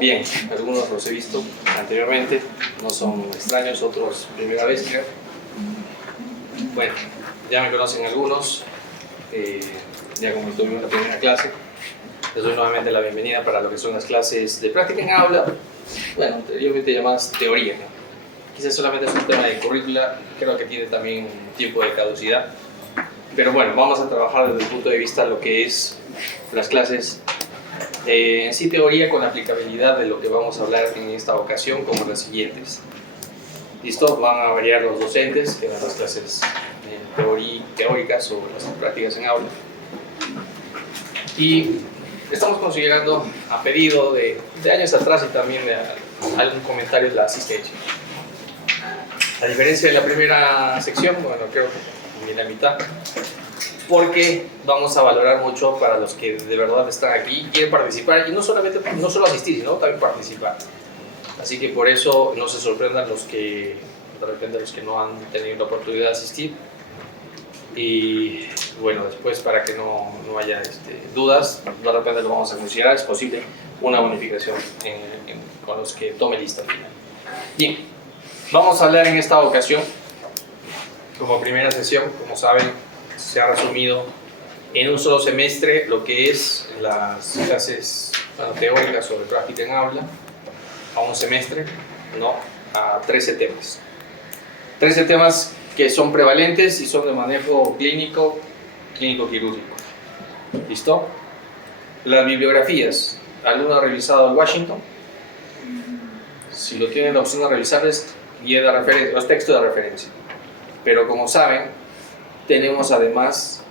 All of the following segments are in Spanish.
Bien, algunos los he visto anteriormente, no son extraños, otros primera vez creo. Bueno, ya me conocen algunos, ya como tuvimos la primera clase. Les doy nuevamente la bienvenida para lo que son las clases de práctica en aula, bueno, anteriormente llamadas teoría, ¿no? Quizás solamente es un tema de currícula, creo que tiene también un tiempo de caducidad. Pero bueno, vamos a trabajar desde el punto de vista de lo que es las clases en sí teoría con aplicabilidad de lo que vamos a hablar en esta ocasión como las siguientes. ¿Listo? Van a variar los docentes, que dan las clases teóricas o las prácticas en aula. Y estamos considerando, a pedido de años atrás y también de algún comentario de la asistencia. A diferencia de la primera sección, bueno, creo que ni la mitad, porque vamos a valorar mucho para los que de verdad están aquí y quieren participar, y no solo asistir, sino también participar. Así que por eso no se sorprendan los que no han tenido la oportunidad de asistir. Y bueno, después para que no haya dudas, de repente lo vamos a considerar, es posible una bonificación con los que tome lista al final. Bien, vamos a hablar en esta ocasión, como primera sesión, como saben, se ha resumido en un solo semestre lo que es las clases teóricas sobre práctica en aula, a un semestre, ¿no? A 13 temas. 13 temas que son prevalentes y son de manejo clínico-quirúrgico. ¿Listo? Las bibliografías. ¿Alguno ha revisado el Washington? Si lo tienen la opción de revisarles, guía de referencia, los textos de referencia. Pero como saben, tenemos además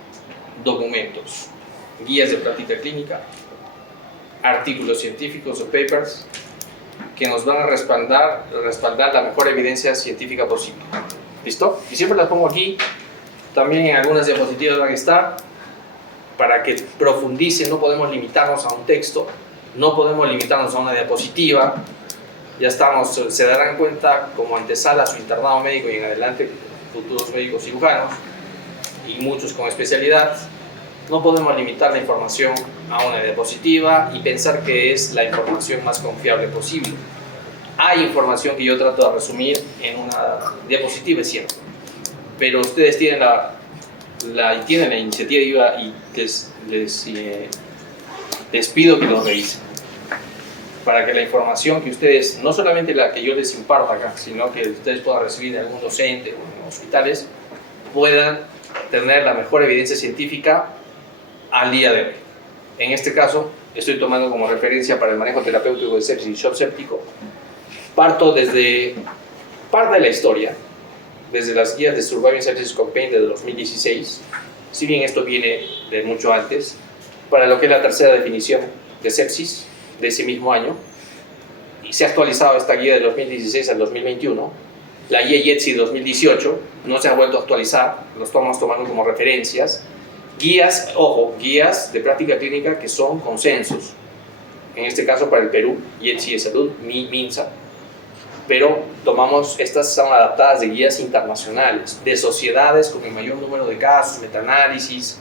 documentos, guías de práctica clínica, artículos científicos o papers que nos van a respaldar la mejor evidencia científica posible. ¿Listo? Y siempre las pongo aquí, también en algunas diapositivas van a estar, para que profundicen. No podemos limitarnos a un texto, no podemos limitarnos a una diapositiva. Ya estamos, se darán cuenta como antesala a su internado médico y en adelante futuros médicos cirujanos y muchos con especialidad, no podemos limitar la información a una diapositiva y pensar que es la información más confiable posible. Hay información que yo trato de resumir en una diapositiva, es cierto, pero ustedes tienen tienen la iniciativa y les pido que lo revisen para que la información que ustedes, no solamente la que yo les imparta acá, sino que ustedes puedan recibir de algún docente o en hospitales, puedan tener la mejor evidencia científica al día de hoy. En este caso, estoy tomando como referencia para el manejo terapéutico de sepsis y shock séptico. Parto desde parte de la historia, desde las guías de Surviving Sepsis Campaign de 2016, si bien esto viene de mucho antes, para lo que es la tercera definición de sepsis de ese mismo año, y se ha actualizado esta guía del 2016 al 2021. La guía IETSI 2018 no se ha vuelto a actualizar, lo estamos tomando como referencias. Guías, ojo, guías de práctica clínica que son consensos, en este caso para el Perú, IETSI de Salud, MINSA, pero estas son adaptadas de guías internacionales, de sociedades con el mayor número de casos, metaanálisis,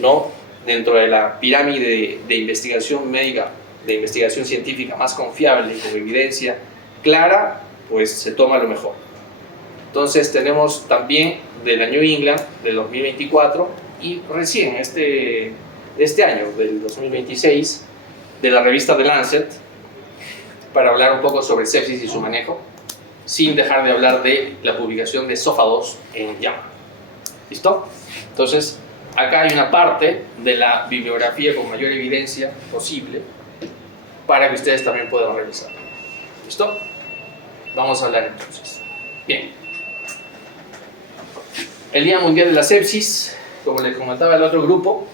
¿no? Dentro de la pirámide de investigación médica, de investigación científica más confiable, con evidencia clara, pues se toma lo mejor. Entonces tenemos también de la New England del 2024 y recién este año, del 2026, de la revista The Lancet, para hablar un poco sobre sepsis y su manejo, sin dejar de hablar de la publicación de SOFA2 en JAMA. ¿Listo? Entonces, acá hay una parte de la bibliografía con mayor evidencia posible para que ustedes también puedan revisar. ¿Listo? Vamos a hablar entonces. Bien. El Día Mundial de la Sepsis, como les comentaba el otro grupo,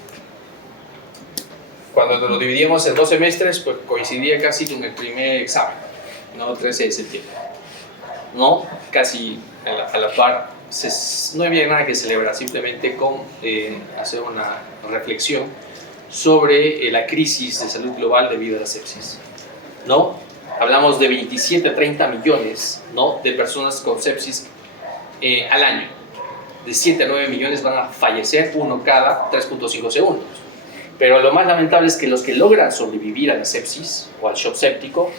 cuando lo dividíamos en 2 semestres, pues coincidía casi con el primer examen, ¿no? 13 de septiembre. ¿No? Casi a la par. No había nada que celebrar, simplemente con hacer una reflexión sobre la crisis de salud global debido a la sepsis, ¿no? Hablamos de 27 a 30 millones, ¿no?, de personas con sepsis al año. De 7 a 9 millones van a fallecer, uno cada 3.5 segundos. Pero lo más lamentable es que los que logran sobrevivir a la sepsis o al shock séptico,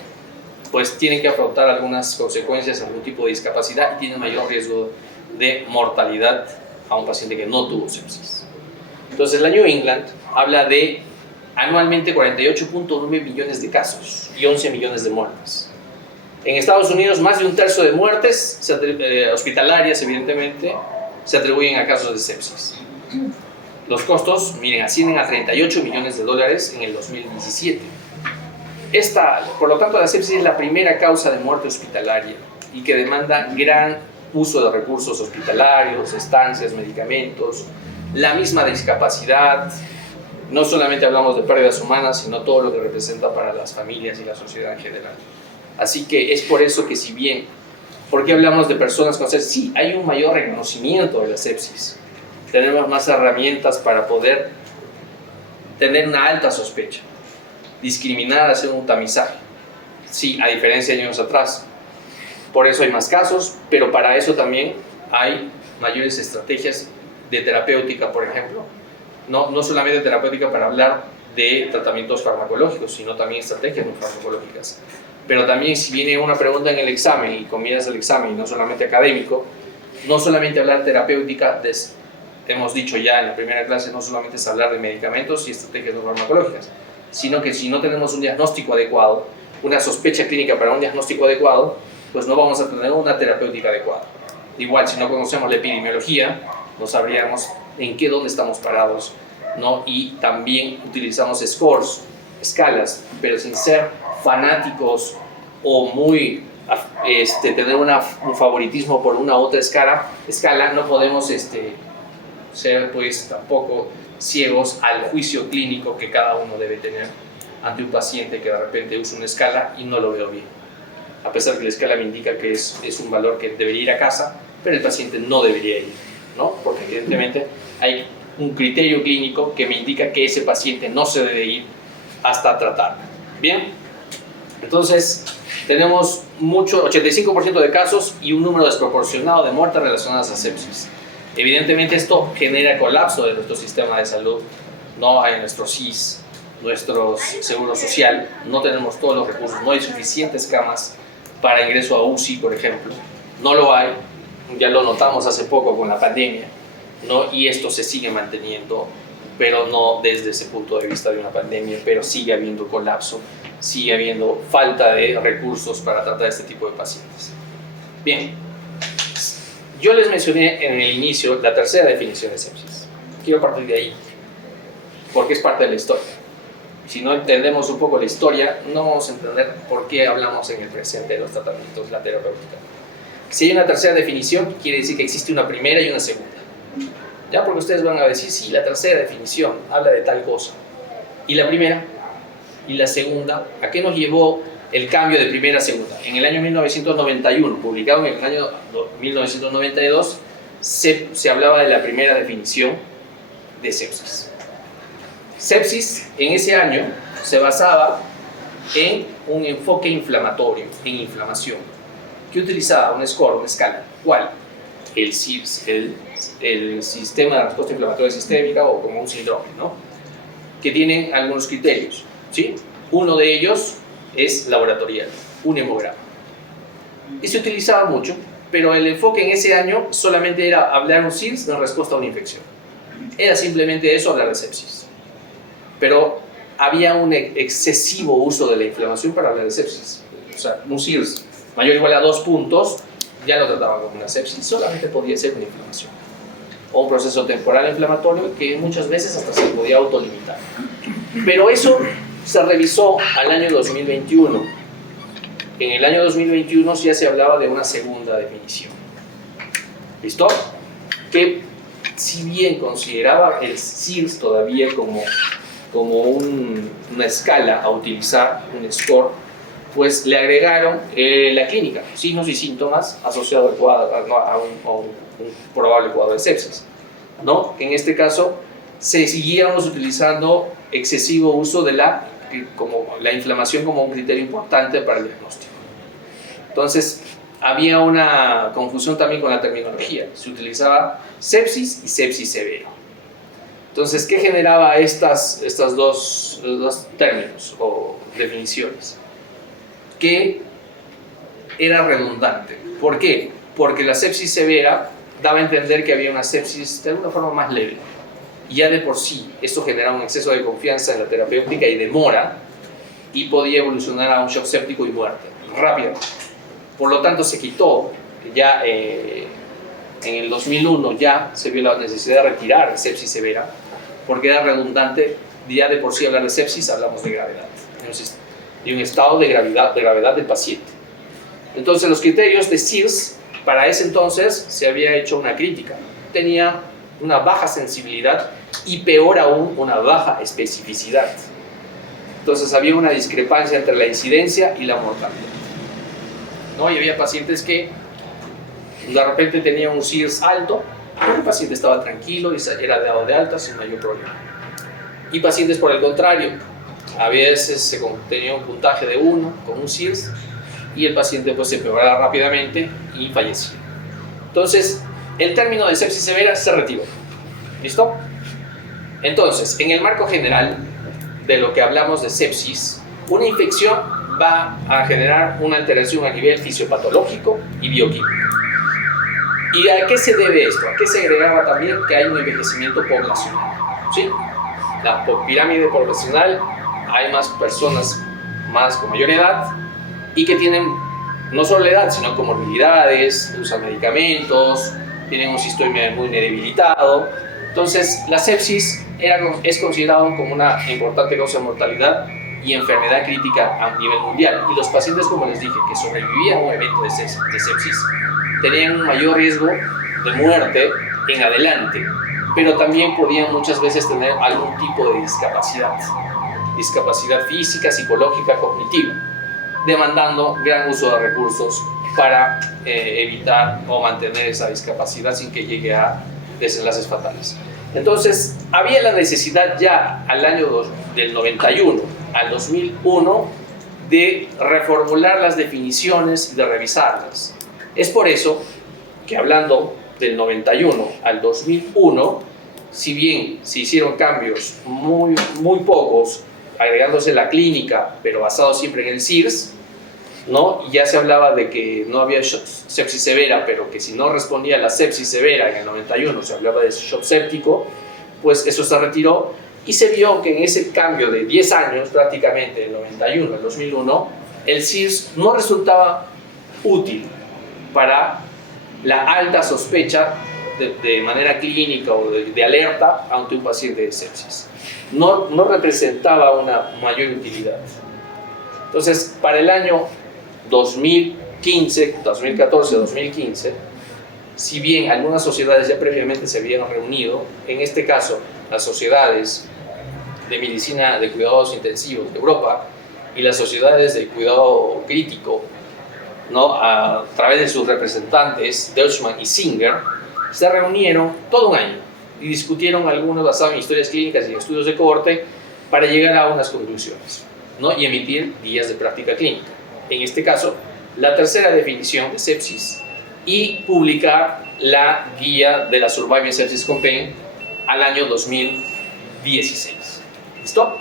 pues tienen que afrontar algunas consecuencias, algún tipo de discapacidad y tienen mayor riesgo de mortalidad a un paciente que no tuvo sepsis. Entonces la New England habla de anualmente 48.9 millones de casos y 11 millones de muertes. En Estados Unidos, más de un tercio de muertes hospitalarias, evidentemente, se atribuyen a casos de sepsis. Los costos, miren, ascienden a 38 millones de dólares en el 2017. Por lo tanto, la sepsis es la primera causa de muerte hospitalaria y que demanda gran uso de recursos hospitalarios, estancias, medicamentos, la misma discapacidad. No solamente hablamos de pérdidas humanas, sino todo lo que representa para las familias y la sociedad en general. Así que es por eso que si bien, ¿por qué hablamos de personas con sepsis? Sí, hay un mayor reconocimiento de la sepsis. Tenemos más herramientas para poder tener una alta sospecha, discriminar, hacer un tamizaje. Sí, a diferencia de años atrás. Por eso hay más casos, pero para eso también hay mayores estrategias de terapéutica, por ejemplo. No solamente terapéutica para hablar de tratamientos farmacológicos, sino también estrategias no farmacológicas. Pero también si viene una pregunta en el examen y comienzas el examen y no solamente académico, no solamente hablar terapéutica, hemos dicho ya en la primera clase, no solamente es hablar de medicamentos y estrategias no farmacológicas, sino que si no tenemos un diagnóstico adecuado, una sospecha clínica para un diagnóstico adecuado, pues no vamos a tener una terapéutica adecuada. Igual, si no conocemos la epidemiología, no sabríamos dónde estamos parados, ¿no? Y también utilizamos scores, escalas, pero sin ser fanáticos o muy tener un favoritismo por una u otra escala, no podemos ser pues tampoco ciegos al juicio clínico que cada uno debe tener ante un paciente que de repente usa una escala y no lo veo bien, a pesar de que la escala me indica que es un valor que debería ir a casa, pero el paciente no debería ir, ¿no? Porque evidentemente hay un criterio clínico que me indica que ese paciente no se debe ir hasta tratarlo. Bien, entonces tenemos 85% de casos y un número desproporcionado de muertes relacionadas a sepsis. Evidentemente esto genera colapso de nuestro sistema de salud, no hay nuestro SIS, nuestro seguro social, no tenemos todos los recursos, no hay suficientes camas para ingreso a UCI, por ejemplo, no lo hay, ya lo notamos hace poco con la pandemia, ¿no? Y esto se sigue manteniendo, pero no desde ese punto de vista de una pandemia, pero sigue habiendo colapso, sigue habiendo falta de recursos para tratar este tipo de pacientes. Bien, yo les mencioné en el inicio la tercera definición de sepsis. Quiero partir de ahí, porque es parte de la historia. Si no entendemos un poco la historia, no vamos a entender por qué hablamos en el presente de los tratamientos, la terapéutica. Si hay una tercera definición, quiere decir que existe una primera y una segunda. Ya, porque ustedes van a decir, sí, la tercera definición habla de tal cosa. ¿Y la primera? ¿Y la segunda? ¿A qué nos llevó el cambio de primera a segunda? En el año 1991, publicado en el año 1992, se hablaba de la primera definición de sepsis. Sepsis en ese año se basaba en un enfoque inflamatorio, en inflamación, que utilizaba un score, una escala. ¿Cuál? El SIRS, el Sistema de Respuesta Inflamatoria Sistémica, o como un síndrome, ¿no? Que tiene algunos criterios, ¿sí? Uno de ellos es laboratorial, un hemograma. Y se utilizaba mucho, pero el enfoque en ese año solamente era hablar un SIRS en respuesta a una infección. Era simplemente eso, hablar de sepsis. Pero había un excesivo uso de la inflamación para hablar de sepsis. O sea, un SIRS mayor o igual a 2 puntos, ya lo trataban como una sepsis, solamente podía ser una inflamación. O un proceso temporal inflamatorio que muchas veces hasta se podía autolimitar. Pero eso se revisó al año 2021. En el año 2021 ya se hablaba de una segunda definición. ¿Listo? Que si bien consideraba el SIRS todavía como una escala a utilizar, un score, pues le agregaron la clínica, signos y síntomas asociados a un probable cuadro de sepsis, ¿no? En este caso, seguíamos utilizando excesivo uso de la inflamación como un criterio importante para el diagnóstico. Entonces, había una confusión también con la terminología. Se utilizaba sepsis y sepsis severo. Entonces, ¿qué generaba estas dos términos o definiciones? Que era redundante. ¿Por qué? Porque la sepsis severa daba a entender que había una sepsis de alguna forma más leve. Y ya de por sí, esto generaba un exceso de confianza en la terapéutica y demora, y podía evolucionar a un shock séptico y muerte, rápidamente. Por lo tanto, se quitó, ya en el 2001 ya se vio la necesidad de retirar la sepsis severa, porque era redundante. Ya de por sí hablar de sepsis, hablamos de gravedad, de un estado de gravedad del paciente. Entonces, los criterios de SIRS, para ese entonces se había hecho una crítica. Tenía una baja sensibilidad y, peor aún, una baja especificidad. Entonces, había una discrepancia entre la incidencia y la mortalidad, ¿no? Y había pacientes que de repente tenían un SIRS alto, pero el paciente estaba tranquilo y era dado de alta sin mayor problema. Y pacientes, por el contrario, a veces se tenía un puntaje de 1 con un SIRS y el paciente pues se empeoraba rápidamente y fallecía. Entonces, el término de sepsis severa se retiró. ¿Listo? Entonces, en el marco general de lo que hablamos de sepsis, una infección va a generar una alteración a nivel fisiopatológico y bioquímico. ¿Y a qué se debe esto? ¿A qué se agregaba también? Que hay un envejecimiento poblacional, ¿sí? La pirámide poblacional, hay más personas más con mayor edad y que tienen no solo la edad, sino comorbilidades, usan medicamentos, tienen un sistema inmune debilitado. Entonces, la sepsis es considerado como una importante causa de mortalidad y enfermedad crítica a nivel mundial. Y los pacientes, como les dije, que sobrevivían a un evento de sepsis, tenían un mayor riesgo de muerte en adelante, pero también podían muchas veces tener algún tipo de discapacidad física, psicológica, cognitiva, demandando gran uso de recursos para evitar o mantener esa discapacidad sin que llegue a desenlaces fatales. Entonces, había la necesidad ya al año del 91 al 2001 de reformular las definiciones y de revisarlas. Es por eso que, hablando del 91 al 2001, si bien se hicieron cambios muy pocos, agregándose la clínica, pero basado siempre en el SIRS, ¿no? Y ya se hablaba de que no había sepsis severa, pero que si no respondía a la sepsis severa en el 91 se hablaba de shock séptico, pues eso se retiró y se vio que en ese cambio de 10 años, prácticamente del 91 al 2001, el SIRS no resultaba útil para la alta sospecha de manera clínica o de alerta ante un paciente de sepsis. No representaba una mayor utilidad. Entonces, para el año 2015, 2014, 2015, si bien algunas sociedades ya previamente se habían reunido, en este caso las sociedades de medicina de cuidados intensivos de Europa y las sociedades de cuidado crítico, ¿no?, a través de sus representantes, Deutschmann y Singer, se reunieron todo un año y discutieron algunos basados en historias clínicas y estudios de cohorte para llegar a unas conclusiones, ¿no?, y emitir guías de práctica clínica. En este caso, la tercera definición de sepsis, y publicar la guía de la Surviving Sepsis Campaign al año 2016. ¿Listo?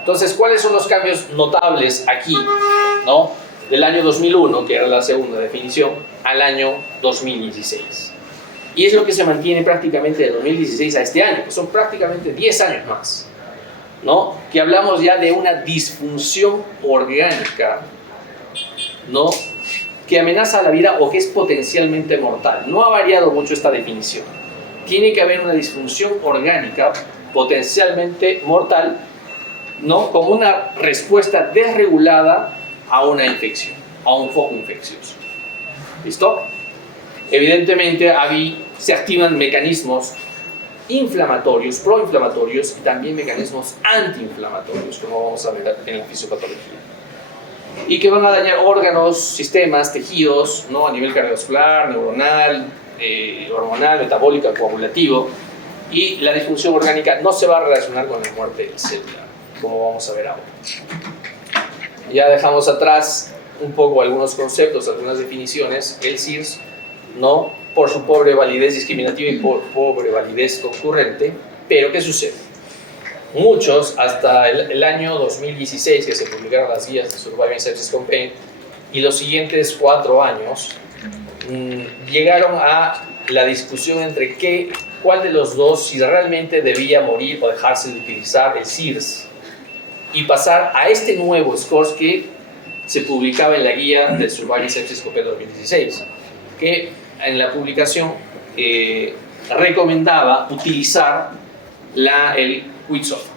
Entonces, ¿cuáles son los cambios notables aquí, ¿no?, del año 2001, que era la segunda definición, al año 2016? Y es lo que se mantiene prácticamente de 2016 a este año, que son prácticamente 10 años más, ¿no?, que hablamos ya de una disfunción orgánica, ¿no?, que amenaza la vida o que es potencialmente mortal. No ha variado mucho esta definición. Tiene que haber una disfunción orgánica potencialmente mortal, ¿no?, como una respuesta desregulada a una infección, a un foco infeccioso. ¿Listo? Evidentemente, se activan mecanismos inflamatorios, proinflamatorios y también mecanismos antiinflamatorios, como vamos a ver en la fisiopatología, y que van a dañar órganos, sistemas, tejidos, ¿no?, a nivel cardiovascular, neuronal, hormonal, metabólico, coagulativo, y la disfunción orgánica no se va a relacionar con la muerte celular, como vamos a ver ahora. Ya dejamos atrás un poco algunos conceptos, algunas definiciones. El SIRS, ¿no?, por su pobre validez discriminativa y por pobre validez concurrente, Pero, ¿qué sucede? Muchos, hasta el año 2016, que se publicaron las guías de Surviving Sepsis Campaign, y los siguientes 4 años, llegaron a la discusión entre cuál de los dos, si realmente debía morir o dejarse de utilizar el SIRS, y pasar a este nuevo score que se publicaba en la guía del Surviving Sepsis Campaign 2016, que en la publicación recomendaba utilizar el QIDS-SOFA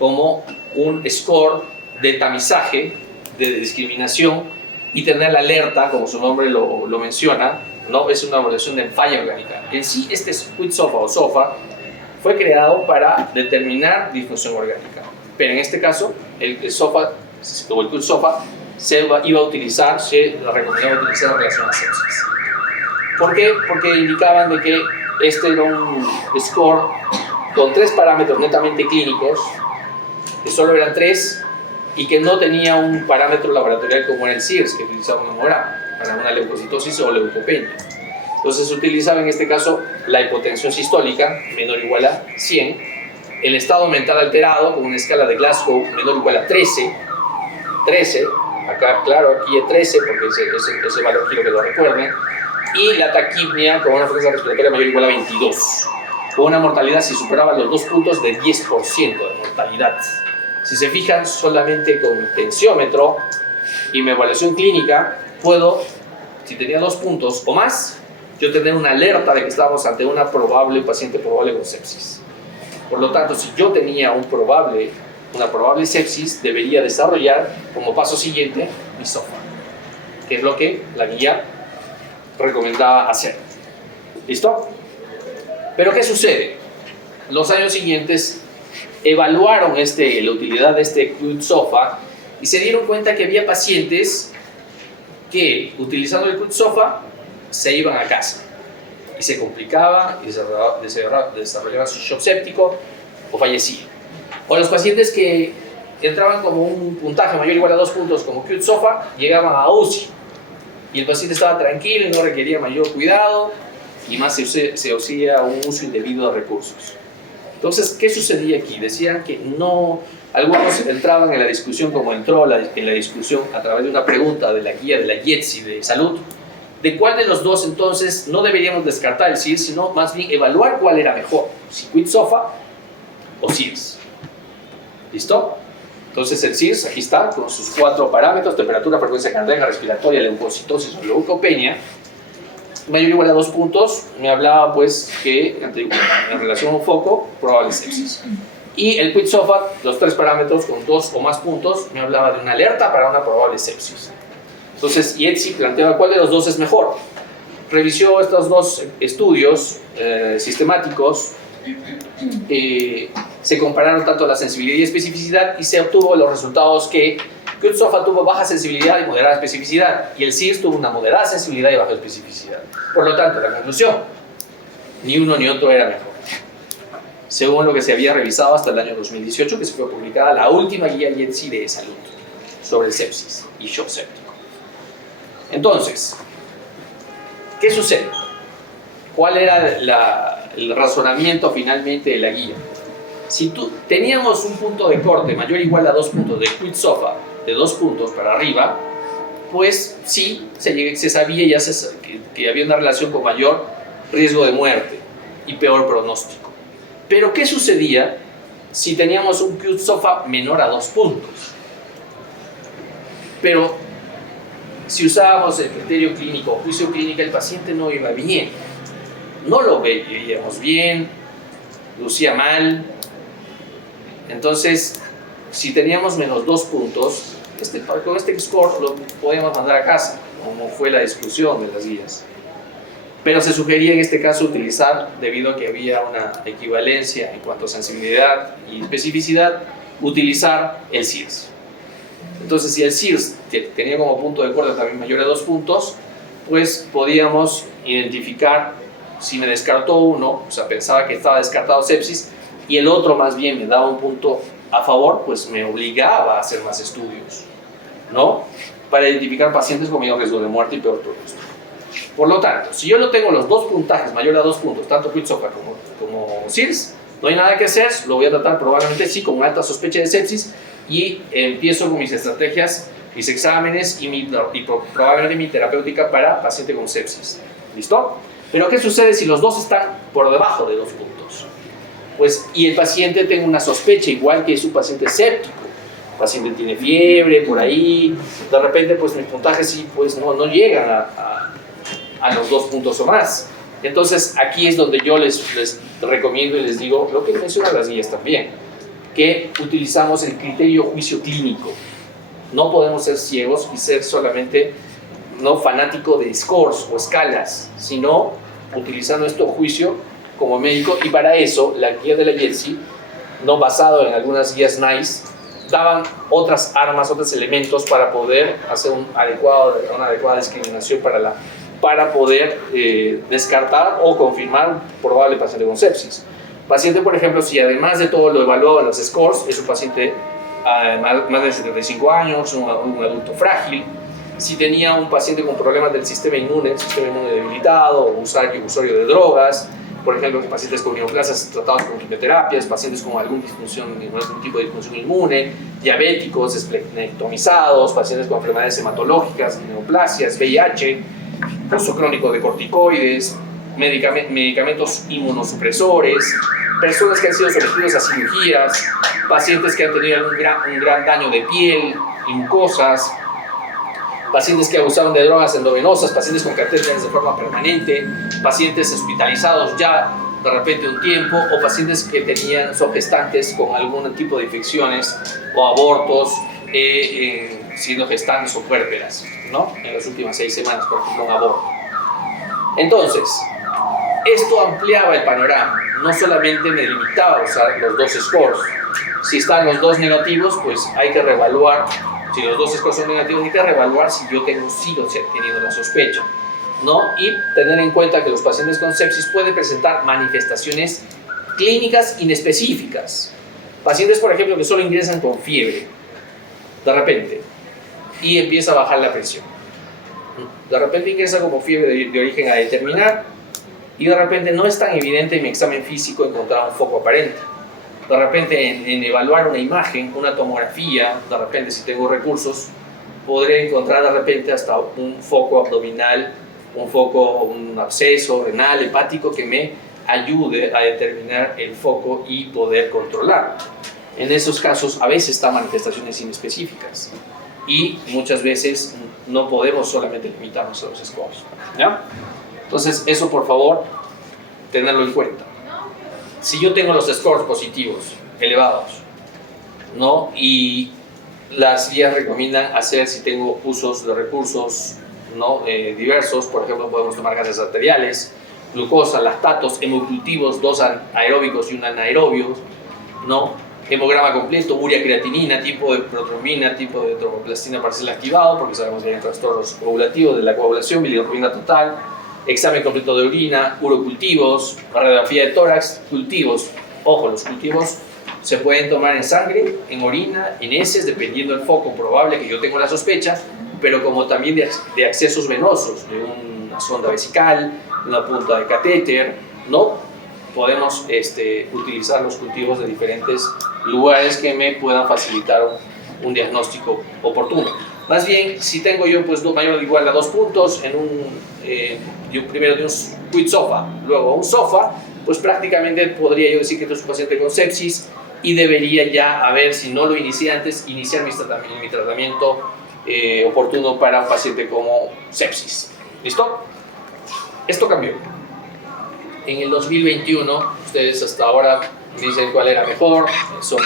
como un score de tamizaje, de discriminación, y tener la alerta, como su nombre lo menciona, ¿no? Es una evaluación de falla orgánica. En sí, este QIDS-SOFA o SOFA fue creado para determinar disfunción orgánica, pero en este caso el SOFA o el QIDS-SOFA se recomendaba utilizar en relación a sepsis. ¿Por qué? Porque indicaban de que este era un score con 3 parámetros netamente clínicos, que solo eran 3, y que no tenía un parámetro laboratorial como era el SIRS, que utilizaba un hemograma para una leucocitosis o leucopenia. Entonces se utilizaba en este caso la hipotensión sistólica menor o igual a 100, el estado mental alterado con una escala de Glasgow menor o igual a 13, acá claro, aquí es 13 porque ese valor quiero que lo recuerden, y la taquipnia con una frecuencia respiratoria mayor o igual a 22, con una mortalidad si superaba los 2 puntos de 10% de mortalidad. Si se fijan, solamente con el tensiómetro y mi evaluación clínica puedo, si tenía 2 puntos o más, yo tener una alerta de que estábamos ante una paciente probable con sepsis. Por lo tanto, si yo tenía una probable sepsis, debería desarrollar como paso siguiente mi SOFA, que es lo que la guía recomendaba hacer. ¿Listo? Pero ¿qué sucede? Los años siguientes evaluaron la utilidad de este QIDS-SOFA y se dieron cuenta que había pacientes que, utilizando el QIDS-SOFA, se iban a casa y se complicaba y desarrollaba su shock séptico o fallecían. O los pacientes que entraban como un puntaje mayor o igual a 2 puntos como QIDS-SOFA llegaban a UCI y el paciente estaba tranquilo y no requería mayor cuidado y más se hacía un uso indebido de recursos. Entonces, ¿qué sucedía aquí? Decían que no, algunos entraban en la discusión como entró en la discusión a través de una pregunta de la guía de la IETSI de salud, de cuál de los dos entonces no deberíamos descartar el SIRS, sino más bien evaluar cuál era mejor, si QIDS-SOFA o SIRS. ¿Listo? Entonces el SIRS, aquí está, con sus 4 parámetros: temperatura, frecuencia cardíaca, respiratoria, leucocitosis o leucopenia, mayor o igual a 2 puntos, me hablaba pues que en relación a un foco, probable sepsis. Y el QIDS-SOFA, los 3 parámetros con 2 o más puntos, me hablaba de una alerta para una probable sepsis. Entonces, IETSI planteaba cuál de los dos es mejor. Revisó estos 2 estudios sistemáticos, se compararon tanto la sensibilidad y especificidad y se obtuvo los resultados que QIDS-SOFA tuvo baja sensibilidad y moderada especificidad y el SIRS tuvo una moderada sensibilidad y baja especificidad. Por lo tanto, la conclusión, ni uno ni otro era mejor, según lo que se había revisado hasta el año 2018, que se fue publicada la última guía IETSI de salud sobre sepsis y shock séptico. Entonces, ¿qué sucede? ¿Cuál era el razonamiento finalmente de la guía? Si teníamos un punto de corte mayor o igual a 2 puntos de QIDS-SOFA, de 2 puntos para arriba, pues sí, se sabía ya que había una relación con mayor riesgo de muerte y peor pronóstico. Pero ¿qué sucedía si teníamos un QIDS-SOFA menor a 2 puntos? Pero si usábamos el criterio clínico o juicio clínico, el paciente no iba bien. No lo veíamos bien, lucía mal. Entonces, si teníamos menos 2 puntos, con este score lo podíamos mandar a casa, como fue la discusión de las guías. Pero se sugería en este caso utilizar, debido a que había una equivalencia en cuanto a sensibilidad y especificidad, utilizar el SIRS. Entonces, si el SIRS tenía como punto de corte también mayor a 2 puntos, pues podíamos identificar, si me descartó uno, o sea, pensaba que estaba descartado sepsis, y el otro más bien me daba un punto a favor, pues me obligaba a hacer más estudios, ¿no? Para identificar pacientes con mayor riesgo de muerte y peor pronóstico. Por lo tanto, si yo no tengo los dos puntajes mayor a 2 puntos, tanto QIDSOFA como SIRS, no hay nada que hacer, lo voy a tratar probablemente sí con alta sospecha de sepsis y empiezo con mis estrategias, mis exámenes y probablemente mi terapéutica para paciente con sepsis. ¿Listo? Pero ¿qué sucede si los dos están por debajo de 2 puntos? Pues, y el paciente tiene una sospecha igual que su paciente séptico. El paciente tiene fiebre por ahí, de repente pues mis puntajes sí, pues, no llegan a los 2 puntos o más. Entonces aquí es donde yo les recomiendo y les digo lo que mencionan las guías también, que utilizamos el criterio juicio clínico. No podemos ser ciegos y ser solamente no fanático de scores o escalas, sino utilizar nuestro juicio como médico, y para eso la guía de la JELSI, no basado en algunas guías NICE, daban otras armas, otros elementos para poder hacer una adecuada discriminación para poder descartar o confirmar un probable paciente con sepsis. Paciente, por ejemplo, si además de todo lo evaluado en los scores, es un paciente más de 75 años, un adulto frágil, si tenía un paciente con problemas del sistema inmune debilitado, o usuario de drogas, por ejemplo, pacientes con neoplasias tratados con quimioterapias, pacientes con algún tipo de disfunción inmune, diabéticos, esplenectomizados, pacientes con enfermedades hematológicas, neoplasias, VIH, uso crónico de corticoides, medicamentos inmunosupresores, personas que han sido sometidas a cirugías, pacientes que han tenido un gran daño de piel, y mucosas, pacientes que abusaron de drogas endovenosas, pacientes con catéteres de forma permanente, pacientes hospitalizados ya de repente un tiempo, o pacientes que son gestantes con algún tipo de infecciones o abortos, siendo gestantes o puérperas, ¿no? En las últimas 6 semanas, por ejemplo, un aborto. Entonces, esto ampliaba el panorama, no solamente me limitaba a usar los 2 scores. Si están los 2 negativos, pues hay que reevaluar. Si los 2 scores son negativos, hay que reevaluar si yo sigo teniendo la sospecha, ¿no? Y tener en cuenta que los pacientes con sepsis pueden presentar manifestaciones clínicas inespecíficas. Pacientes, por ejemplo, que solo ingresan con fiebre, de repente, y empieza a bajar la presión. De repente ingresa como fiebre de origen a determinar, y de repente no es tan evidente en mi examen físico encontrar un foco aparente. De repente en evaluar una imagen, una tomografía, de repente si tengo recursos, podré encontrar de repente hasta un foco abdominal, un absceso renal, hepático, que me ayude a determinar el foco y poder controlarlo. En esos casos a veces están manifestaciones inespecíficas y muchas veces no podemos solamente limitarnos a los scores, ¿ya? Entonces eso, por favor, tenerlo en cuenta. Si yo tengo los scores positivos elevados, ¿no? Y las guías recomiendan hacer, si tengo usos de recursos, ¿no? Diversos, por ejemplo, podemos tomar gases arteriales, glucosa, lactatos, hemocultivos, 2 aeróbicos y 1 anaerobio, ¿no? Hemograma completo, urea creatinina, tipo de protrombina, tipo de tromboplastina parcial activado, porque sabemos que hay trastornos coagulativos de la coagulación, bilirrubina total, examen completo de orina, urocultivos, radiografía de tórax, cultivos. Ojo, los cultivos se pueden tomar en sangre, en orina, en heces, dependiendo del foco probable que yo tengo la sospecha, pero como también de accesos venosos, de una sonda vesical, una punta de catéter, ¿no? Podemos utilizar los cultivos de diferentes lugares que me puedan facilitar un diagnóstico oportuno. Más bien, si tengo yo pues mayor o igual a 2 puntos primero de un QIDSOFA, luego un SOFA, pues prácticamente podría yo decir que es un paciente con sepsis y debería ya, a ver si no lo inicié antes, iniciar mi tratamiento oportuno para un paciente como sepsis. ¿Listo? Esto cambió. En el 2021, ustedes hasta ahora dicen cuál era mejor, son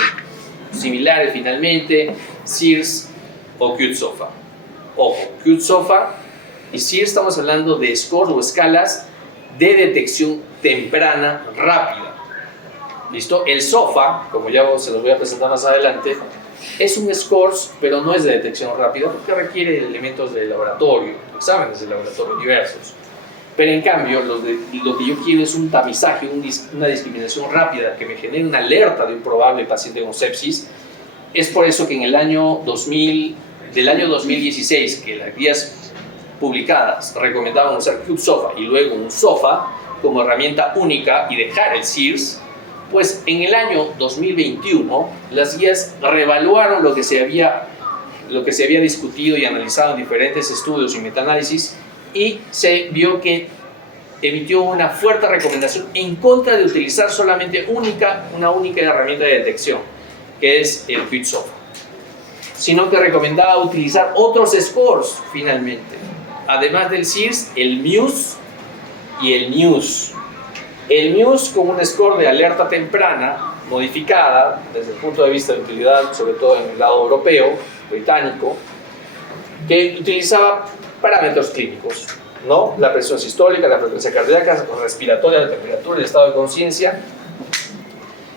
similares finalmente, SIRS o QIDSOFA. Ojo, QIDSOFA y SIRS estamos hablando de scores o escalas de detección temprana rápida. ¿Listo? El SOFA, como ya se los voy a presentar más adelante, es un scores, pero no es de detección rápida porque requiere elementos de laboratorio, exámenes de laboratorio diversos. Pero en cambio, lo que yo quiero es un tamizaje, una discriminación rápida que me genere una alerta de un probable paciente con sepsis. Es por eso que en el año 2016, que las guías publicadas recomendaban usar CubeSOFA y luego un SOFA como herramienta única y dejar el SIRS, pues en el año 2021 las guías reevaluaron lo que se había discutido y analizado en diferentes estudios y metaanálisis, y se vio que emitió una fuerte recomendación en contra de utilizar solamente una única herramienta de detección, que es el CubeSOFA, sino que recomendaba utilizar otros scores finalmente, además del SIRS, el MUSE y el NEWS. El MUSE como un score de alerta temprana modificada desde el punto de vista de utilidad, sobre todo en el lado europeo, británico, que utilizaba parámetros clínicos, ¿no? La presión sistólica, la frecuencia cardíaca, respiratoria, la temperatura, el estado de conciencia,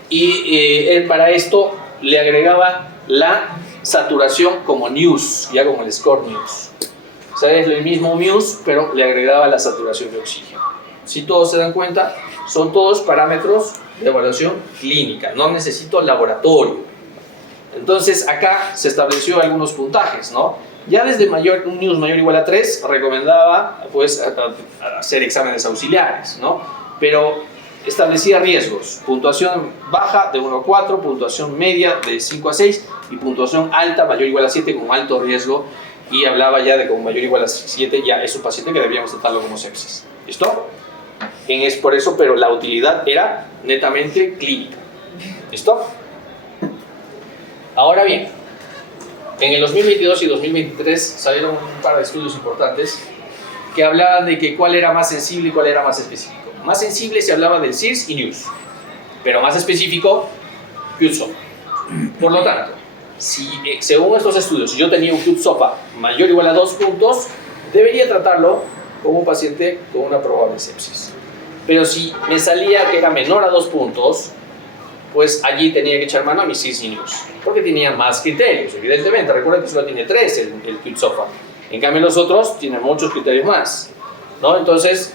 y él para esto le agregaba la saturación como NEWS, ya como el score NEWS. O sea, es el mismo MUSE, pero le agregaba la saturación de oxígeno. Si todos se dan cuenta, son todos parámetros de evaluación clínica, no necesito laboratorio. Entonces acá se estableció algunos puntajes, ¿no? Ya desde un NEWS mayor o igual a 3 recomendaba pues, hacer exámenes auxiliares, ¿no? Pero establecía riesgos: puntuación baja de 1 a 4, puntuación media de 5 a 6 y puntuación alta mayor o igual a 7 con alto riesgo, y hablaba ya de con mayor o igual a 7 ya es un paciente que debíamos tratarlo como sepsis. ¿Listo? Es por eso, pero la utilidad era netamente clínica. ¿Listo? Ahora bien, en el 2022 y 2023 salieron un par de estudios importantes que hablaban de que cuál era más sensible y cuál era más específico. Más sensible se hablaba del SIRS y NEWS, pero más específico, CubeSOFA. Por lo tanto, si según estos estudios, si yo tenía un CubeSOFA mayor o igual a 2 puntos, debería tratarlo como un paciente con una probable sepsis. Pero si me salía que era menor a 2 puntos, pues allí tenía que echar mano a mis SIRS y NEWS, porque tenía más criterios, evidentemente. Recuerden que solo tiene 3 el CubeSOFA. En cambio los otros tienen muchos criterios más, ¿no? Entonces,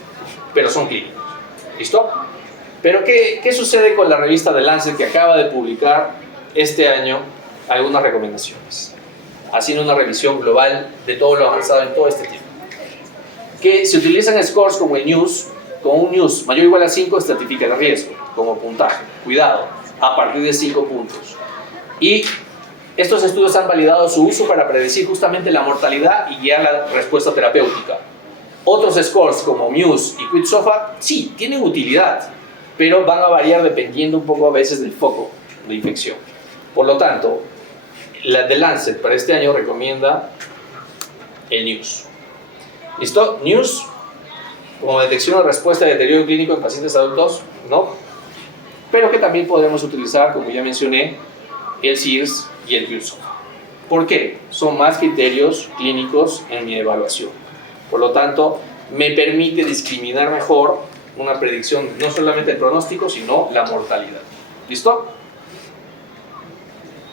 pero son clínicos. ¿Listo? Pero ¿qué sucede con la revista The Lancet, que acaba de publicar este año algunas recomendaciones, haciendo una revisión global de todo lo avanzado en todo este tiempo? Que se utilizan scores como el NEWS, con un NEWS mayor o igual a 5 estratifica el riesgo como puntaje, cuidado, a partir de 5 puntos. Y estos estudios han validado su uso para predecir justamente la mortalidad y guiar la respuesta terapéutica. Otros scores como MUSE y CubeSOFA sí tienen utilidad, pero van a variar dependiendo un poco a veces del foco de infección. Por lo tanto, la The Lancet para este año recomienda el NEWS. ¿Listo? NEWS como detección o respuesta de deterioro clínico en pacientes adultos, ¿no? Pero que también podemos utilizar, como ya mencioné, el SIRS y el CubeSOFA. ¿Por qué? Son más criterios clínicos en mi evaluación. Por lo tanto, me permite discriminar mejor una predicción, no solamente el pronóstico, sino la mortalidad. ¿Listo?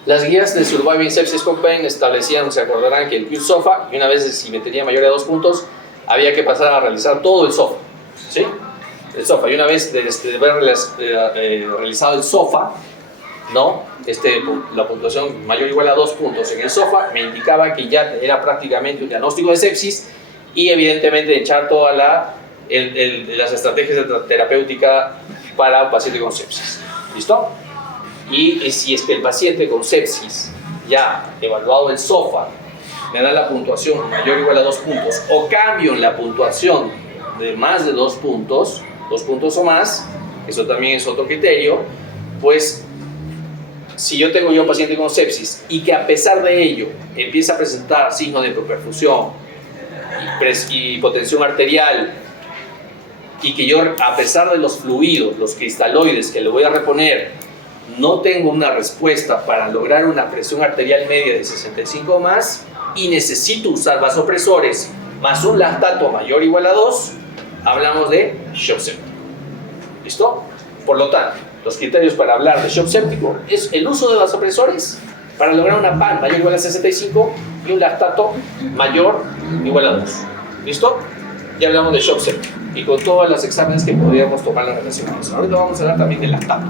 Las guías de Surviving Sepsis Campaign establecían, se acordarán, que el CubeSOFA, y una vez si me tenía mayor de 2 puntos, había que pasar a realizar todo el SOFA, ¿sí? El SOFA, y una vez de haber realizado el SOFA, ¿no? La puntuación mayor o igual a 2 puntos en el SOFA me indicaba que ya era prácticamente un diagnóstico de sepsis, y evidentemente echar todas las estrategias de terapéutica para un paciente con sepsis. ¿Listo? Y si es que el paciente con sepsis, ya evaluado el SOFA, me da la puntuación mayor o igual a 2 puntos, o cambio en la puntuación de más de 2 puntos o más, eso también es otro criterio, pues si yo tengo un paciente con sepsis y que a pesar de ello empieza a presentar signos de hipoperfusión y hipotensión arterial, y que yo, a pesar de los fluidos, los cristaloides que le voy a reponer, no tengo una respuesta para lograr una presión arterial media de 65 o más, y necesito usar vasopresores más un lactato mayor o igual a 2, hablamos de shock séptico. ¿Listo? Por lo tanto, los criterios para hablar de shock séptico es el uso de vasopresores para lograr una PAN mayor o igual a 65 y un lactato mayor o igual a 2. ¿Listo? Ya hablamos de shock séptico y con todos los exámenes que podríamos tomar en relación a eso. Ahorita vamos a hablar también del lactato.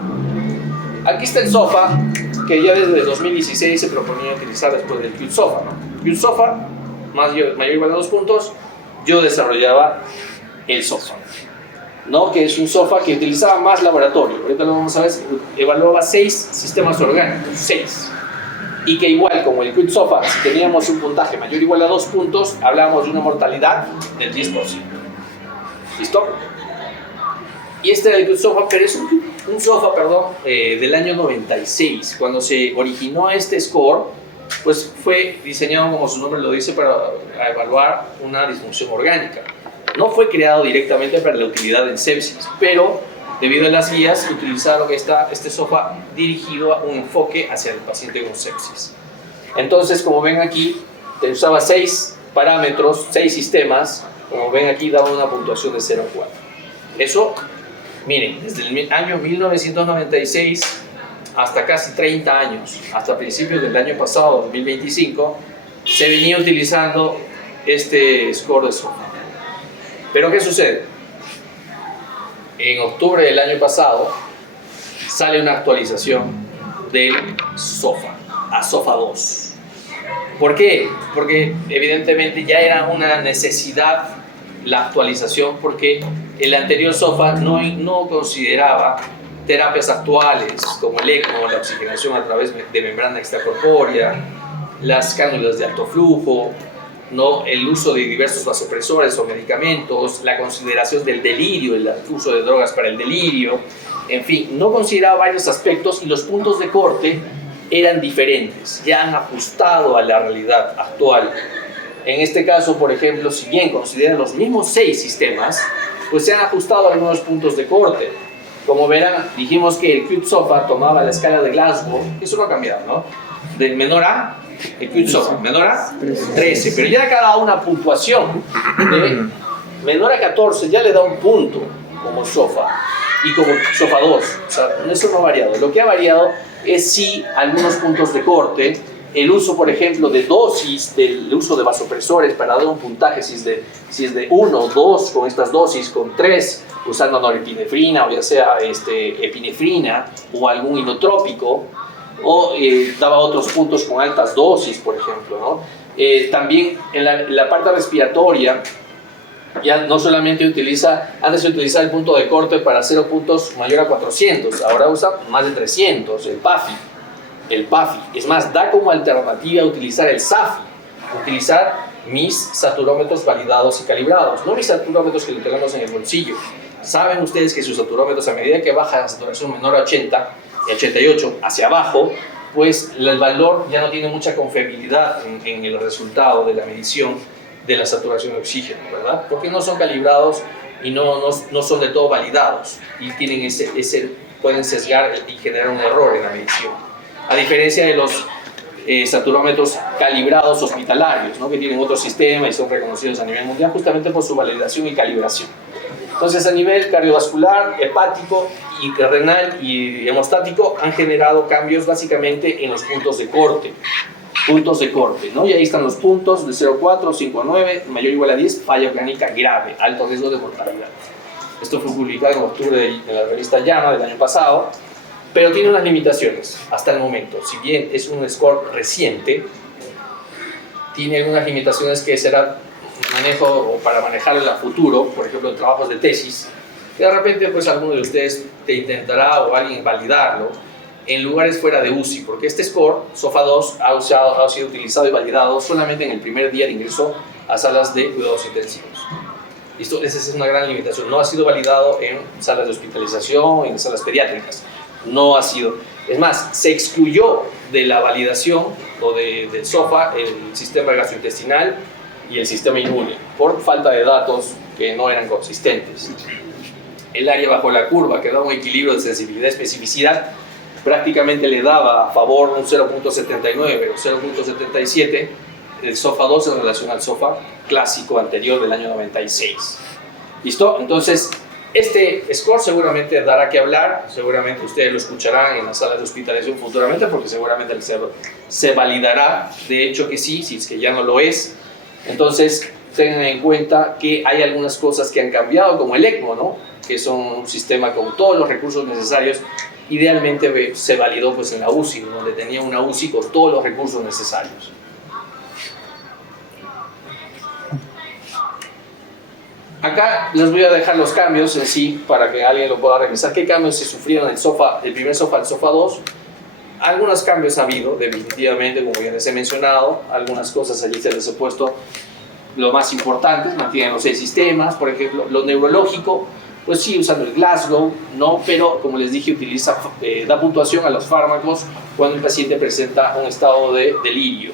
Aquí está el SOFA, que ya desde 2016 se proponía utilizar después del CubeSOFA, ¿no? CubeSOFA, mayor o igual a 2 puntos, yo desarrollaba el SOFA, ¿no? Que es un SOFA que utilizaba más laboratorio. Ahorita lo vamos a ver, evaluaba 6 sistemas orgánicos, 6. Y que igual, como el Quick SOFA, si teníamos un puntaje mayor o igual a 2 puntos, hablábamos de una mortalidad del 10%. ¿Listo? Y este era el Quick SOFA, pero es un SOFA, del año 96. Cuando se originó este score, pues fue diseñado, como su nombre lo dice, para evaluar una disfunción orgánica. No fue creado directamente para la utilidad en sepsis, pero debido a las guías utilizaron este SOFA dirigido a un enfoque hacia el paciente con sepsis. Entonces, como ven aquí, te usaba 6 parámetros, 6 sistemas. Como ven aquí, daba una puntuación de 0 a 4. Eso, miren, desde el año 1996 hasta casi 30 años, hasta principios del año pasado, 2025, se venía utilizando este score de SOFA. Pero ¿qué sucede? En octubre del año pasado sale una actualización del SOFA a SOFA 2. ¿Por qué? Porque evidentemente ya era una necesidad la actualización, porque el anterior SOFA no consideraba terapias actuales como el ECMO, la oxigenación a través de membrana extracorpórea, las cánulas de alto flujo, ¿no? El uso de diversos vasopresores o medicamentos, la consideración del delirio, el uso de drogas para el delirio, en fin, no consideraba varios aspectos y los puntos de corte eran diferentes, ya han ajustado a la realidad actual. En este caso, por ejemplo, si bien consideran los mismos 6 sistemas, pues se han ajustado algunos puntos de corte. Como verán, dijimos que el Quick SOFA tomaba la escala de Glasgow, eso no ha cambiado, ¿no? De menor a, el Quick SOFA, menor a 13, pero ya cada una puntuación de menor a 14 ya le da un punto como SOFA y como SOFA 2, o sea, eso no ha variado. Lo que ha variado es sí algunos puntos de corte, el uso, por ejemplo, de dosis, del uso de vasopresores para dar un puntaje, si es de 1 o 2 con estas dosis, con 3 usando norepinefrina o ya sea epinefrina o algún inotrópico, o daba otros puntos con altas dosis, por ejemplo, ¿no? También en la parte respiratoria, ya no solamente antes se utilizaba el punto de corte para 0 puntos mayor a 400, ahora usa más de 300, el PAFI. Es más, da como alternativa utilizar el SAFI, utilizar mis saturómetros validados y calibrados, no mis saturómetros que le tenemos en el bolsillo. Saben ustedes que sus saturómetros, a medida que baja la saturación menor a 80, 88 hacia abajo, pues el valor ya no tiene mucha confiabilidad en el resultado de la medición de la saturación de oxígeno, ¿verdad? Porque no son calibrados y no son de todo validados y tienen pueden sesgar y generar un error en la medición. A diferencia de los saturómetros calibrados hospitalarios, ¿no? Que tienen otro sistema y son reconocidos a nivel mundial justamente por su validación y calibración. Entonces, a nivel cardiovascular, hepático y renal y hemostático han generado cambios básicamente en los puntos de corte. ¿No? Y ahí están los puntos de 0,4, 5 a 9, mayor o igual a 10, falla orgánica grave, alto riesgo de mortalidad. Esto fue publicado en octubre en la revista JAMA del año pasado, pero tiene unas limitaciones hasta el momento. Si bien es un score reciente, tiene algunas limitaciones que será para manejarlo a futuro, por ejemplo, en trabajos de tesis, que de repente pues alguno de ustedes te intentará o alguien validarlo en lugares fuera de UCI, porque este score, SOFA 2, ha sido utilizado y validado solamente en el primer día de ingreso a salas de cuidados intensivos. Esa es una gran limitación. No ha sido validado en salas de hospitalización, en salas pediátricas. No ha sido. Es más, se excluyó de la validación o del SOFA el sistema gastrointestinal y el sistema inmune por falta de datos que no eran consistentes. El área bajo la curva, que da un equilibrio de sensibilidad y especificidad, prácticamente le daba a favor un 0.79 o 0.77 el SOFA 2 en relación al SOFA clásico anterior del año 96. ¿Listo? Entonces, este score seguramente dará que hablar, seguramente ustedes lo escucharán en las salas de hospitalización futuramente, porque seguramente se validará, de hecho que sí, si es que ya no lo es. Entonces, tengan en cuenta que hay algunas cosas que han cambiado, como el ECMO, ¿no? Que es un sistema con todos los recursos necesarios. Idealmente se validó pues, en la UCI, donde tenía una UCI con todos los recursos necesarios. Acá les voy a dejar los cambios en sí para que alguien lo pueda revisar. ¿Qué cambios se sufrieron en el primer SOFA, el SOFA 2? Algunos cambios ha habido, definitivamente, como ya les he mencionado. Algunas cosas allí se les he puesto lo más importantes, mantienen los 6 sistemas, por ejemplo. Lo neurológico, pues sí, usando el Glasgow, ¿no? Pero como les dije, da puntuación a los fármacos cuando el paciente presenta un estado de delirio.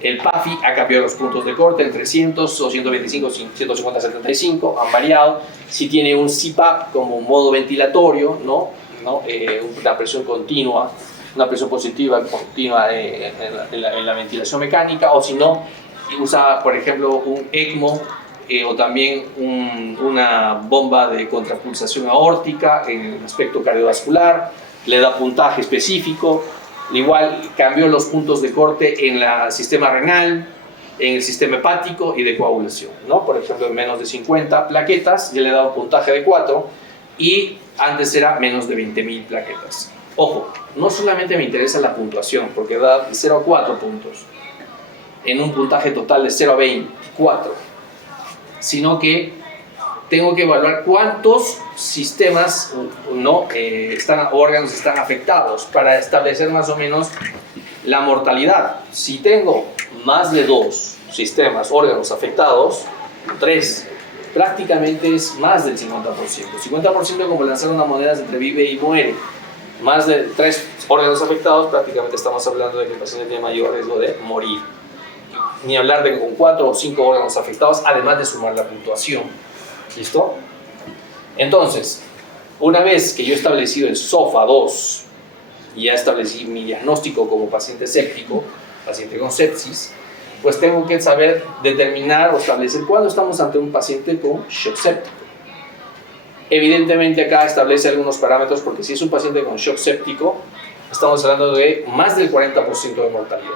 El PAFI ha cambiado los puntos de corte en 300 o 125, 150, 75, han variado. Si tiene un CPAP como modo ventilatorio, una presión continua, una presión positiva continua en la ventilación mecánica, o si no, usa, por ejemplo, un ECMO o también una bomba de contrapulsación aórtica en el aspecto cardiovascular, le da puntaje específico. Igual cambió los puntos de corte en el sistema renal, en el sistema hepático y de coagulación, ¿no? Por ejemplo, en menos de 50 plaquetas ya le da un puntaje de 4 y antes era menos de 20.000 plaquetas. Ojo, no solamente me interesa la puntuación, porque da de 0 a 4 puntos en un puntaje total de 0 a 24, sino que tengo que evaluar cuántos sistemas, órganos están afectados para establecer más o menos la mortalidad. Si tengo más de 2 sistemas, órganos afectados, 3, prácticamente es más del 50%. 50% como lanzar una moneda entre vive y muere. Más de 3 órganos afectados, prácticamente estamos hablando de que el paciente tiene mayor riesgo de morir. Ni hablar de con 4 o 5 órganos afectados, además de sumar la puntuación. ¿Listo? Entonces, una vez que yo he establecido el SOFA 2 y ya establecí mi diagnóstico como paciente séptico, paciente con sepsis, pues tengo que saber determinar o establecer cuándo estamos ante un paciente con shock séptico. Evidentemente acá establece algunos parámetros, porque si es un paciente con shock séptico, estamos hablando de más del 40% de mortalidad.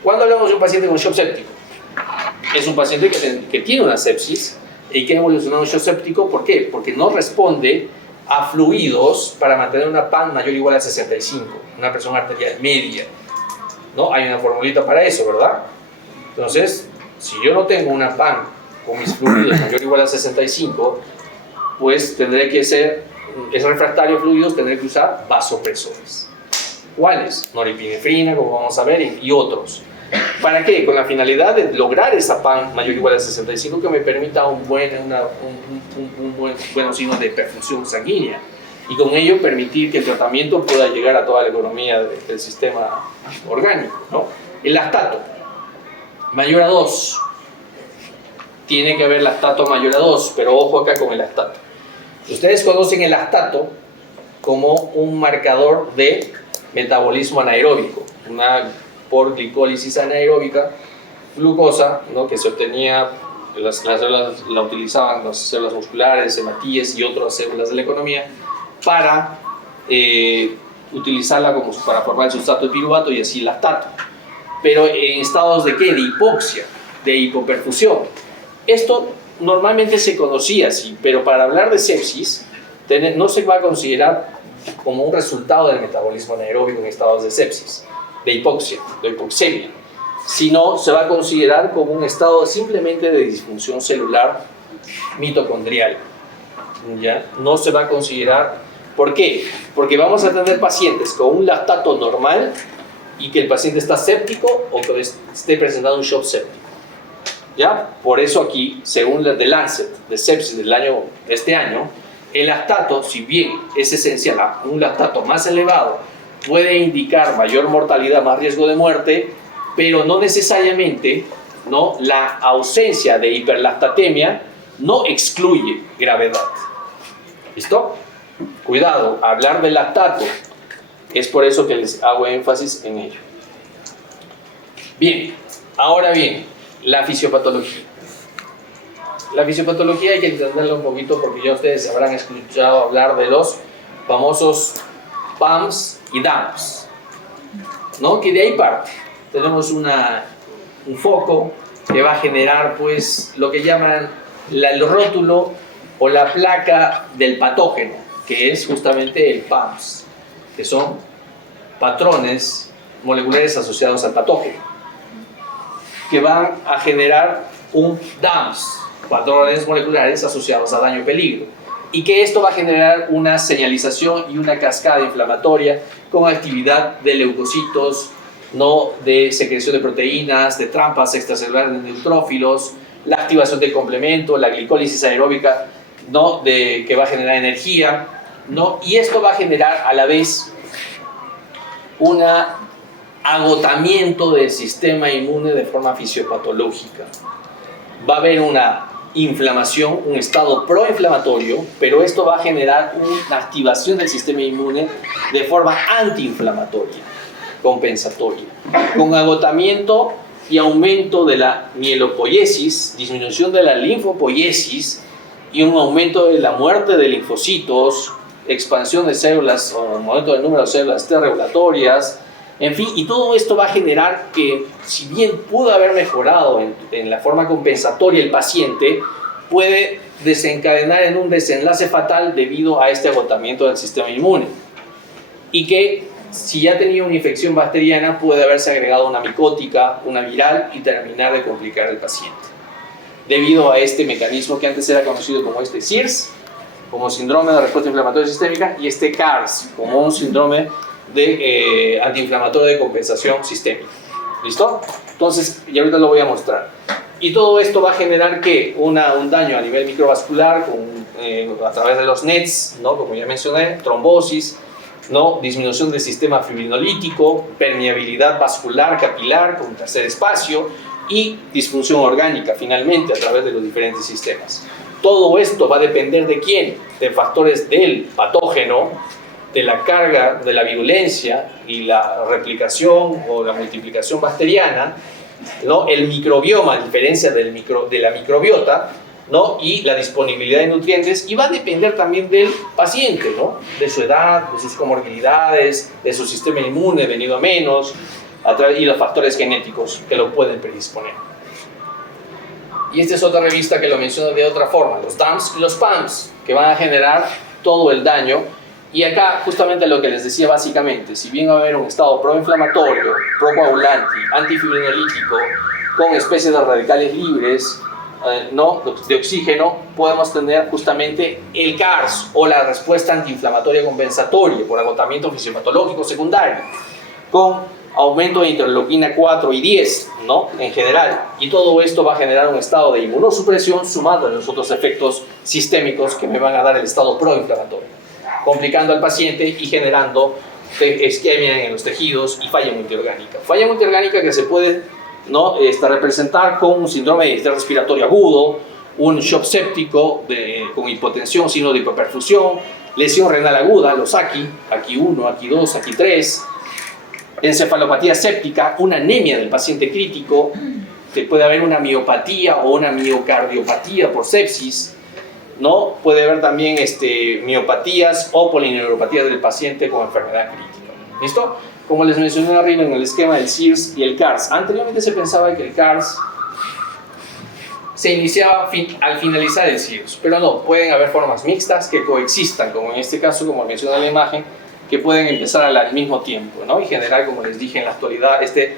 ¿Cuándo hablamos de un paciente con shock séptico? Es un paciente que tiene una sepsis y que ha evolucionado un shock séptico. ¿Por qué? Porque no responde a fluidos para mantener una PAN mayor o igual a 65, una presión arterial media, ¿no? Hay una formulita para eso, ¿verdad? Entonces, si yo no tengo una PAN con mis fluidos mayor o igual a 65, pues tendré que es refractario a fluidos, tendré que usar vasopresores. ¿Cuáles? Norepinefrina, como vamos a ver, y otros. ¿Para qué? Con la finalidad de lograr esa PAN mayor o igual a 65 que me permita buenos signos de perfusión sanguínea y con ello permitir que el tratamiento pueda llegar a toda la economía del sistema orgánico, ¿no? El lactato, mayor a 2. Tiene que haber lactato mayor a 2, pero ojo acá con el lactato. Ustedes conocen el lactato como un marcador de metabolismo anaeróbico, por glicólisis anaeróbica, glucosa, ¿no? Que se obtenía, las células la utilizaban, las células musculares, hematíes y otras células de la economía, para utilizarla para formar el sustrato de piruvato y así lactato. Pero en estados de ¿qué? De hipoxia, de hipoperfusión. Esto normalmente se conocía así, pero para hablar de sepsis no se va a considerar como un resultado del metabolismo anaeróbico en estados de sepsis, de hipoxia, de hipoxemia, sino se va a considerar como un estado simplemente de disfunción celular mitocondrial. ¿Ya? No se va a considerar. ¿Por qué? Porque vamos a tener pacientes con un lactato normal y que el paciente está séptico o que esté presentando un shock séptico. ¿Ya? Por eso aquí, según The Lancet de sepsis de este año, el lactato, si bien es esencial, un lactato más elevado puede indicar mayor mortalidad, más riesgo de muerte, pero no necesariamente, ¿no? La ausencia de hiperlactatemia no excluye gravedad. ¿Listo? Cuidado, hablar de lactato, es por eso que les hago énfasis en ello. Bien, ahora bien, la fisiopatología. La fisiopatología hay que entenderla un poquito porque ya ustedes habrán escuchado hablar de los famosos PAMS y DAMS, ¿no? Que de ahí parte. Tenemos un foco que va a generar, pues, lo que llaman el rótulo o la placa del patógeno, que es justamente el PAMS, que son patrones moleculares asociados al patógeno, que van a generar un DAMS, patrones moleculares asociados a daño o peligro. Y que esto va a generar una señalización y una cascada inflamatoria con actividad de leucocitos, ¿no? De secreción de proteínas, de trampas extracelulares de neutrófilos, la activación del complemento, la glicólisis aeróbica, ¿no? Que va a generar energía, ¿no? Y esto va a generar a la vez un agotamiento del sistema inmune de forma fisiopatológica. Va a haber una inflamación, un estado proinflamatorio, pero esto va a generar una activación del sistema inmune de forma antiinflamatoria, compensatoria, con agotamiento y aumento de la mielopoiesis, disminución de la linfopoiesis y un aumento de la muerte de linfocitos, expansión de células o aumento del número de células T regulatorias, en fin, y todo esto va a generar que, si bien pudo haber mejorado en la forma compensatoria el paciente, puede desencadenar en un desenlace fatal debido a este agotamiento del sistema inmune. Y que, si ya tenía una infección bacteriana, puede haberse agregado una micótica, una viral y terminar de complicar al paciente. Debido a este mecanismo que antes era conocido como este SIRS, como síndrome de respuesta inflamatoria sistémica, y este CARS, como un síndrome de antiinflamatorio de compensación sistémica. ¿Listo? Entonces, y ahorita lo voy a mostrar. Y todo esto va a generar que un daño a nivel microvascular a través de los NETs, ¿no? Como ya mencioné, trombosis, ¿no? Disminución del sistema fibrinolítico, permeabilidad vascular capilar con un tercer espacio y disfunción orgánica finalmente a través de los diferentes sistemas. Todo esto va a depender de quién, de factores del patógeno, de la carga, de la virulencia y la replicación o la multiplicación bacteriana, ¿no? El microbioma, a diferencia de la microbiota, ¿no? Y la disponibilidad de nutrientes, y va a depender también del paciente, ¿no? De su edad, de sus comorbilidades, de su sistema inmune venido a menos, y los factores genéticos que lo pueden predisponer. Y esta es otra revista que lo menciona de otra forma, los DAMS y los PAMS, que van a generar todo el daño. Y acá, justamente lo que les decía básicamente, si bien va a haber un estado proinflamatorio, procoagulante, antifibrinolítico, con especies de radicales libres, ¿no? de oxígeno, podemos tener justamente el CARS o la respuesta antiinflamatoria compensatoria por agotamiento fisiopatológico secundario, con aumento de interleuquina 4 y 10, ¿no? En general. Y todo esto va a generar un estado de inmunosupresión sumado a los otros efectos sistémicos que me van a dar el estado proinflamatorio, complicando al paciente y generando isquemia en los tejidos y falla multiorgánica. Falla multiorgánica que se puede, ¿no? representar con un síndrome de distrés respiratorio agudo, un shock séptico con hipotensión, signo de hipoperfusión, lesión renal aguda, los AQI 1, AQI 2, AQI 3, encefalopatía séptica, una anemia del paciente crítico, que puede haber una miopatía o una miocardiopatía por sepsis, ¿no? Puede haber también miopatías o polineuropatías del paciente con enfermedad crítica. ¿Listo? Como les mencioné arriba en el esquema del SIRS y el CARS, anteriormente se pensaba que el CARS se iniciaba al finalizar el SIRS, pero no, pueden haber formas mixtas que coexistan, como en este caso, como menciona la imagen, que pueden empezar al mismo tiempo, ¿no? Y generar, como les dije en la actualidad, este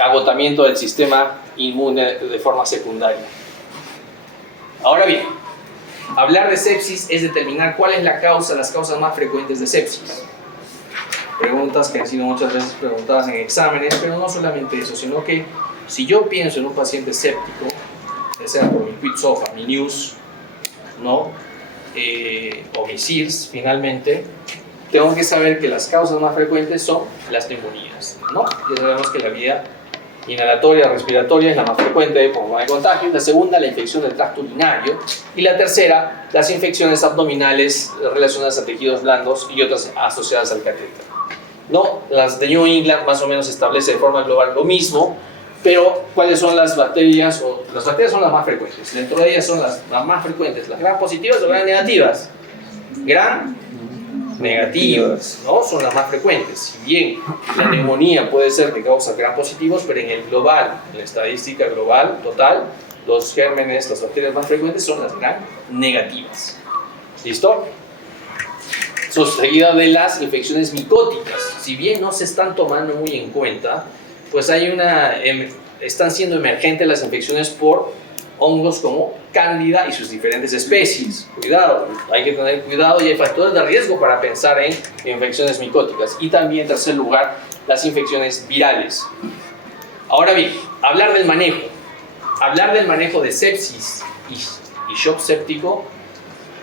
agotamiento del sistema inmune de forma secundaria. Ahora bien, hablar de sepsis es determinar cuál es las causas más frecuentes de sepsis. Preguntas que han sido muchas veces preguntadas en exámenes, pero no solamente eso, sino que si yo pienso en un paciente séptico, ya sea por mi QuickSofa, mi News, ¿no? O mi SIRS, finalmente, tengo que saber que las causas más frecuentes son las neumonías, ¿no? Ya sabemos que la vía inhalatoria, respiratoria es la más frecuente por forma de contagio, la segunda la infección del tracto urinario y la tercera las infecciones abdominales relacionadas a tejidos blandos y otras asociadas al catéter, ¿no? Las de New England más o menos establece de forma global lo mismo, pero ¿cuáles son las bacterias? Las bacterias son las más frecuentes, dentro de ellas son las más frecuentes, las gram positivas o gram negativas. Gram negativas, ¿no? Son las más frecuentes. Si bien la neumonía puede ser de causas gram positivos, pero en el global, en la estadística global total, los gérmenes, las bacterias más frecuentes son las gram negativas. ¿Listo? Seguida de las infecciones micóticas. Si bien no se están tomando muy en cuenta, pues hay están siendo emergentes las infecciones por hongos como Cándida y sus diferentes especies. Cuidado, hay que tener cuidado y hay factores de riesgo para pensar en infecciones micóticas. Y también, en tercer lugar, las infecciones virales. Ahora bien, hablar del manejo de sepsis y shock séptico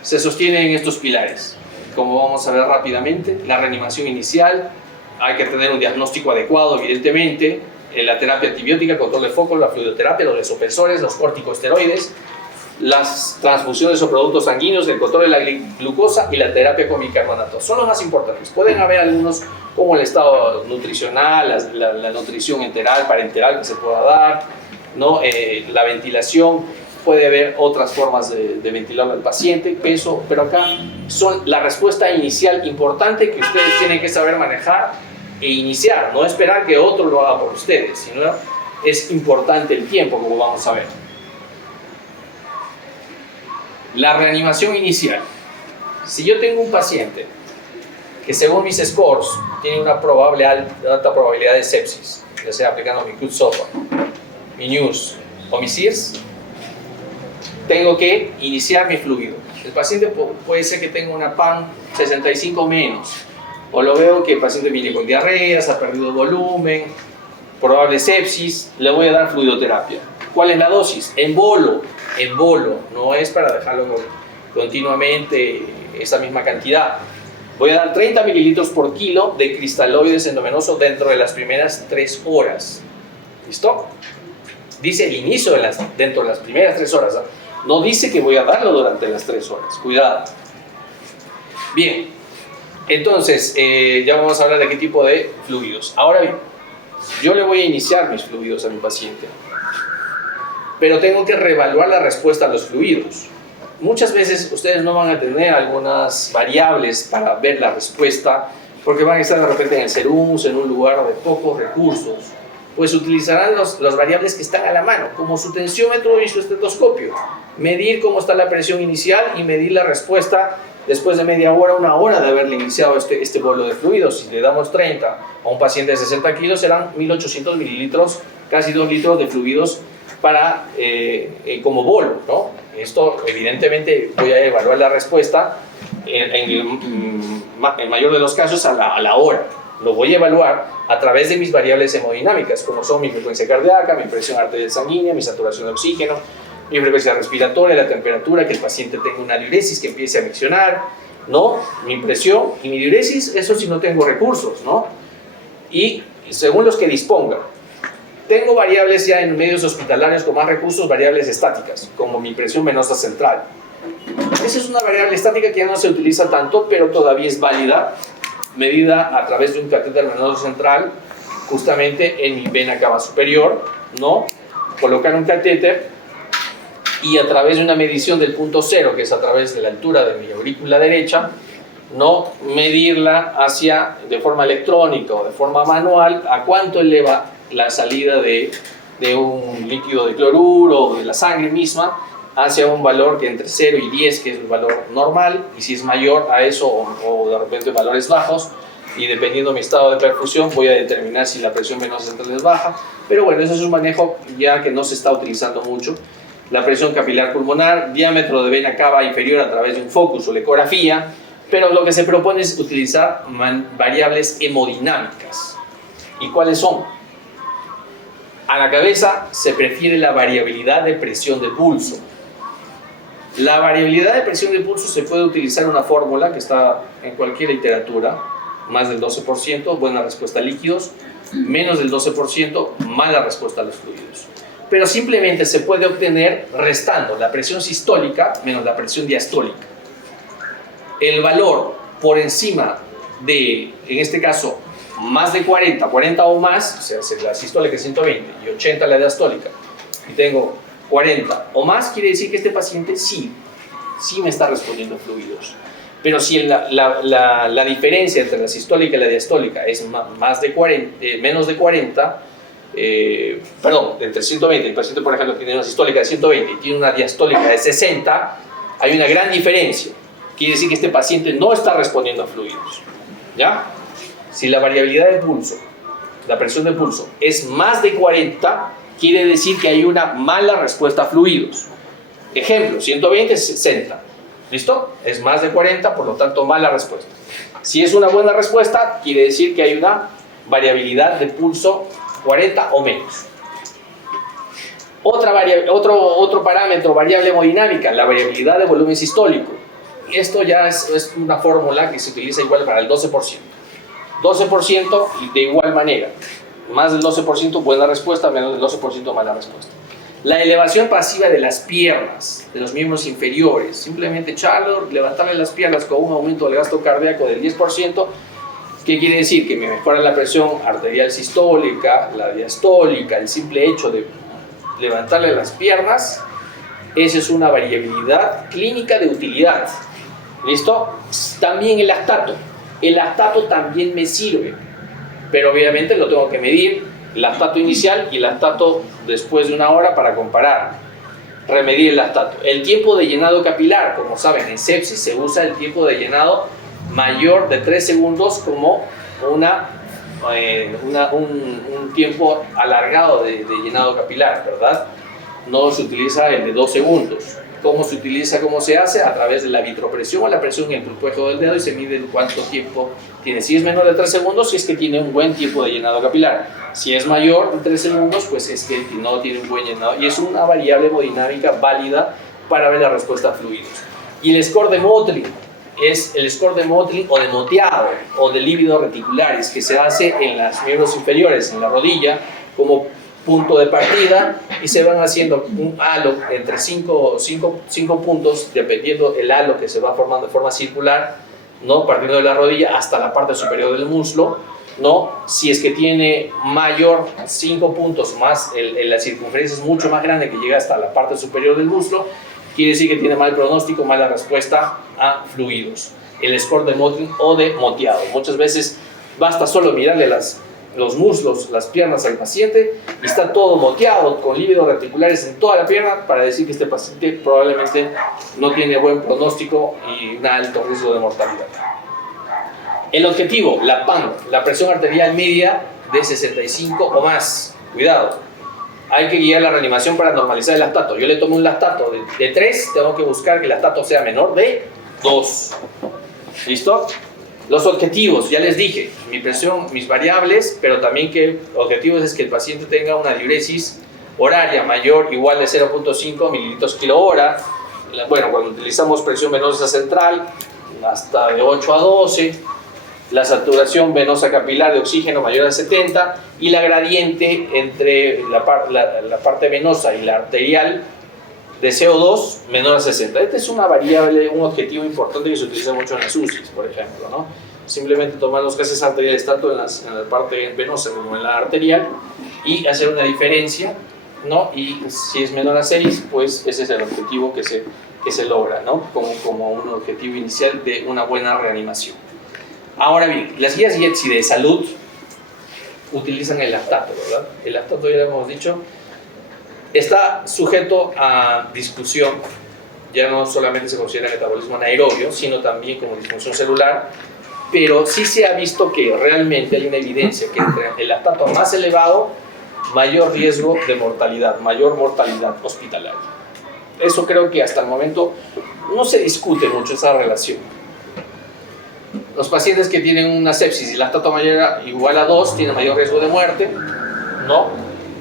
se sostiene en estos pilares. Como vamos a ver rápidamente, la reanimación inicial, hay que tener un diagnóstico adecuado, evidentemente, la terapia antibiótica, el control de foco, la fluidoterapia, los vasopresores, los corticosteroides, las transfusiones o productos sanguíneos, el control de la glucosa y la terapia con bicarbonato. Son los más importantes. Pueden haber algunos como el estado nutricional, la nutrición enteral, parenteral que se pueda dar, ¿no? La ventilación, puede haber otras formas de ventilar al paciente, peso, pero acá son la respuesta inicial importante que ustedes tienen que saber manejar e iniciar, no esperar que otro lo haga por ustedes, sino es importante el tiempo, como vamos a ver. La reanimación inicial. Si yo tengo un paciente que según mis scores tiene una alta probabilidad de sepsis, ya sea aplicando mi Q-SOFA, mi NEWS o mi SIRS, tengo que iniciar mi fluido. El paciente puede ser que tenga una PAN 65 menos, o lo veo que el paciente viene con diarreas, ha perdido volumen, probable sepsis, le voy a dar fluidoterapia. ¿Cuál es la dosis? En bolo, no es para dejarlo continuamente esa misma cantidad. Voy a dar 30 mililitros por kilo de cristaloides endovenoso dentro de las primeras 3 horas. ¿Listo? Dice el inicio dentro de las primeras 3 horas, ¿no? No dice que voy a darlo durante las 3 horas. Cuidado. Bien. Entonces, ya vamos a hablar de qué tipo de fluidos. Ahora bien, yo le voy a iniciar mis fluidos a mi paciente, pero tengo que reevaluar la respuesta a los fluidos. Muchas veces ustedes no van a tener algunas variables para ver la respuesta, porque van a estar de repente en el Serums, en un lugar de pocos recursos. Pues utilizarán las variables que están a la mano, como su tensiómetro y su estetoscopio. Medir cómo está la presión inicial y medir la respuesta después de media hora, 1 hora de haberle iniciado este bolo de fluidos. Si le damos 30 a un paciente de 60 kilos, serán 1800 mililitros, casi 2 litros de fluidos como bolo, ¿no? Esto, evidentemente, voy a evaluar la respuesta en el mayor de los casos a la hora. Lo voy a evaluar a través de mis variables hemodinámicas, como son mi frecuencia cardíaca, mi presión arterial sanguínea, mi saturación de oxígeno, mi frecuencia respiratoria, la temperatura, que el paciente tenga una diuresis, que empiece a miccionar, ¿no? Mi presión y mi diuresis, eso si no tengo recursos, ¿no? Y según los que disponga. Tengo variables ya en medios hospitalarios con más recursos, variables estáticas, como mi presión venosa central. Esa es una variable estática que ya no se utiliza tanto, pero todavía es válida, medida a través de un catéter venoso central, justamente en mi vena cava superior, ¿no? Colocar un catéter y a través de una medición del punto cero, que es a través de la altura de mi aurícula derecha, ¿no? Medirla de forma electrónica o de forma manual, a cuánto eleva la salida de un líquido de cloruro o de la sangre misma hacia un valor que entre 0 y 10, que es el valor normal, y si es mayor a eso o de repente valores bajos, y dependiendo de mi estado de perfusión voy a determinar si la presión venosa central es baja, pero bueno, eso es un manejo ya que no se está utilizando mucho. La presión capilar pulmonar, diámetro de vena cava inferior a través de un focus o la ecografía, pero lo que se propone es utilizar variables hemodinámicas. ¿Y cuáles son? A la cabeza se prefiere la variabilidad de presión de pulso. La variabilidad de presión de pulso se puede utilizar una fórmula que está en cualquier literatura, más del 12%, buena respuesta a líquidos, menos del 12%, mala respuesta a los fluidos. Pero simplemente se puede obtener restando la presión sistólica menos la presión diastólica. El valor por encima de, en este caso, más de 40 o más, o sea, si la sistólica es 120 y 80 la diastólica, y tengo 40 o más, quiere decir que este paciente sí me está respondiendo a fluidos. Pero si la diferencia entre la sistólica y la diastólica es menos de 40, entre 120, el paciente por ejemplo tiene una sistólica de 120 y tiene una diastólica de 60, hay una gran diferencia. Quiere decir que este paciente no está respondiendo a fluidos, ¿ya? Si la variabilidad del pulso, la presión del pulso, es más de 40, quiere decir que hay una mala respuesta a fluidos. Ejemplo, 120 es 60. ¿Listo? Es más de 40, por lo tanto, mala respuesta. Si es una buena respuesta, quiere decir que hay una variabilidad de pulso 40 o menos. Otro parámetro, variable hemodinámica, la variabilidad de volumen sistólico. Esto ya es una fórmula que se utiliza igual para el 12%. 12% de igual manera. Más del 12% buena respuesta, menos del 12% mala respuesta. La elevación pasiva de las piernas, de los miembros inferiores. Simplemente echarlo, levantarle las piernas con un aumento del gasto cardíaco del 10%. ¿Qué quiere decir? Que me mejora la presión arterial sistólica, la diastólica, el simple hecho de levantarle las piernas. Esa es una variabilidad clínica de utilidad. ¿Listo? También el lactato. El lactato también me sirve, pero obviamente lo tengo que medir, el lactato inicial y el lactato después de una hora para comparar, remedir el lactato. El tiempo de llenado capilar, como saben, en sepsis se usa el tiempo de llenado mayor de 3 segundos como un tiempo alargado de llenado capilar, ¿verdad? No se utiliza el de 2 segundos. ¿Cómo se utiliza? ¿Cómo se hace? A través de la vitropresión o la presión en el pulpuejo del dedo y se mide cuánto tiempo tiene. Si es menor de 3 segundos, si es que tiene un buen tiempo de llenado capilar. Si es mayor de 3 segundos, pues es que no tiene un buen llenado. Y es una variable hemodinámica válida para ver la respuesta a fluidos. Y el score de Mottling es el score de Mottling o de moteado o de lívidos reticulares que se hace en los miembros inferiores, en la rodilla, como punto de partida, y se van haciendo un halo entre 5 puntos, dependiendo el halo que se va formando de forma circular, ¿no? Partiendo de la rodilla hasta la parte superior del muslo, ¿no? Si es que tiene mayor 5 puntos más, la circunferencia es mucho más grande, que llega hasta la parte superior del muslo, quiere decir que tiene mal pronóstico, mala respuesta a fluidos. El score de Mottling o de moteado. Muchas veces basta solo mirarle los muslos, las piernas al paciente y está todo moteado con lívidos reticulares en toda la pierna para decir que este paciente probablemente no tiene buen pronóstico y un alto riesgo de mortalidad. El objetivo, la PAN, la presión arterial media de 65 o más. Cuidado, hay que guiar la reanimación para normalizar el lactato. Yo le tomo un lactato de 3, tengo que buscar que el lactato sea menor de 2. ¿Listo? Los objetivos, ya les dije, mi presión, mis variables, pero también que objetivos es que el paciente tenga una diuresis horaria mayor o igual de 0.5 mililitros kilo hora. Bueno, cuando utilizamos presión venosa central, hasta de 8 a 12. La saturación venosa capilar de oxígeno mayor a 70 y la gradiente entre la parte venosa y la arterial de CO2 menor a 60. Esta es una variable, un objetivo importante que se utiliza mucho en las UCIs, por ejemplo, ¿no? Simplemente tomar los gases arteriales tanto en la parte venosa como en la arterial y hacer una diferencia, ¿no? Y si es menor a 6, pues ese es el objetivo que se logra, ¿no? Como un objetivo inicial de una buena reanimación. Ahora bien, las guías IETSI de salud utilizan el lactato, ¿verdad? El lactato, ya lo hemos dicho, está sujeto a discusión. Ya no solamente se considera metabolismo anaerobio, sino también como disfunción celular, pero sí se ha visto que realmente hay una evidencia que entre el lactato más elevado, mayor riesgo de mortalidad, mayor mortalidad hospitalaria. Eso creo que hasta el momento no se discute mucho esa relación. Los pacientes que tienen una sepsis y lactato mayor igual a 2 tienen mayor riesgo de muerte, ¿no?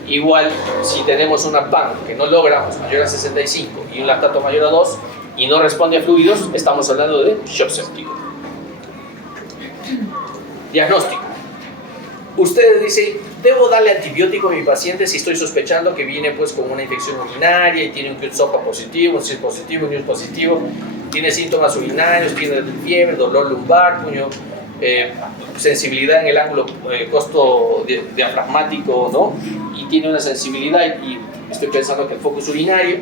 Igual, si tenemos una PAN que no logramos mayor a 65 y un lactato mayor a 2 y no responde a fluidos, estamos hablando de shock séptico. Diagnóstico. Ustedes dicen, ¿debo darle antibiótico a mi paciente si estoy sospechando que viene pues con una infección urinaria y tiene un QSOPA positivo, un CIS positivo, un NIUS positivo, tiene síntomas urinarios, tiene fiebre, dolor lumbar, sensibilidad en el ángulo costo diafragmático, ¿no? Y tiene una sensibilidad y estoy pensando que el foco es urinario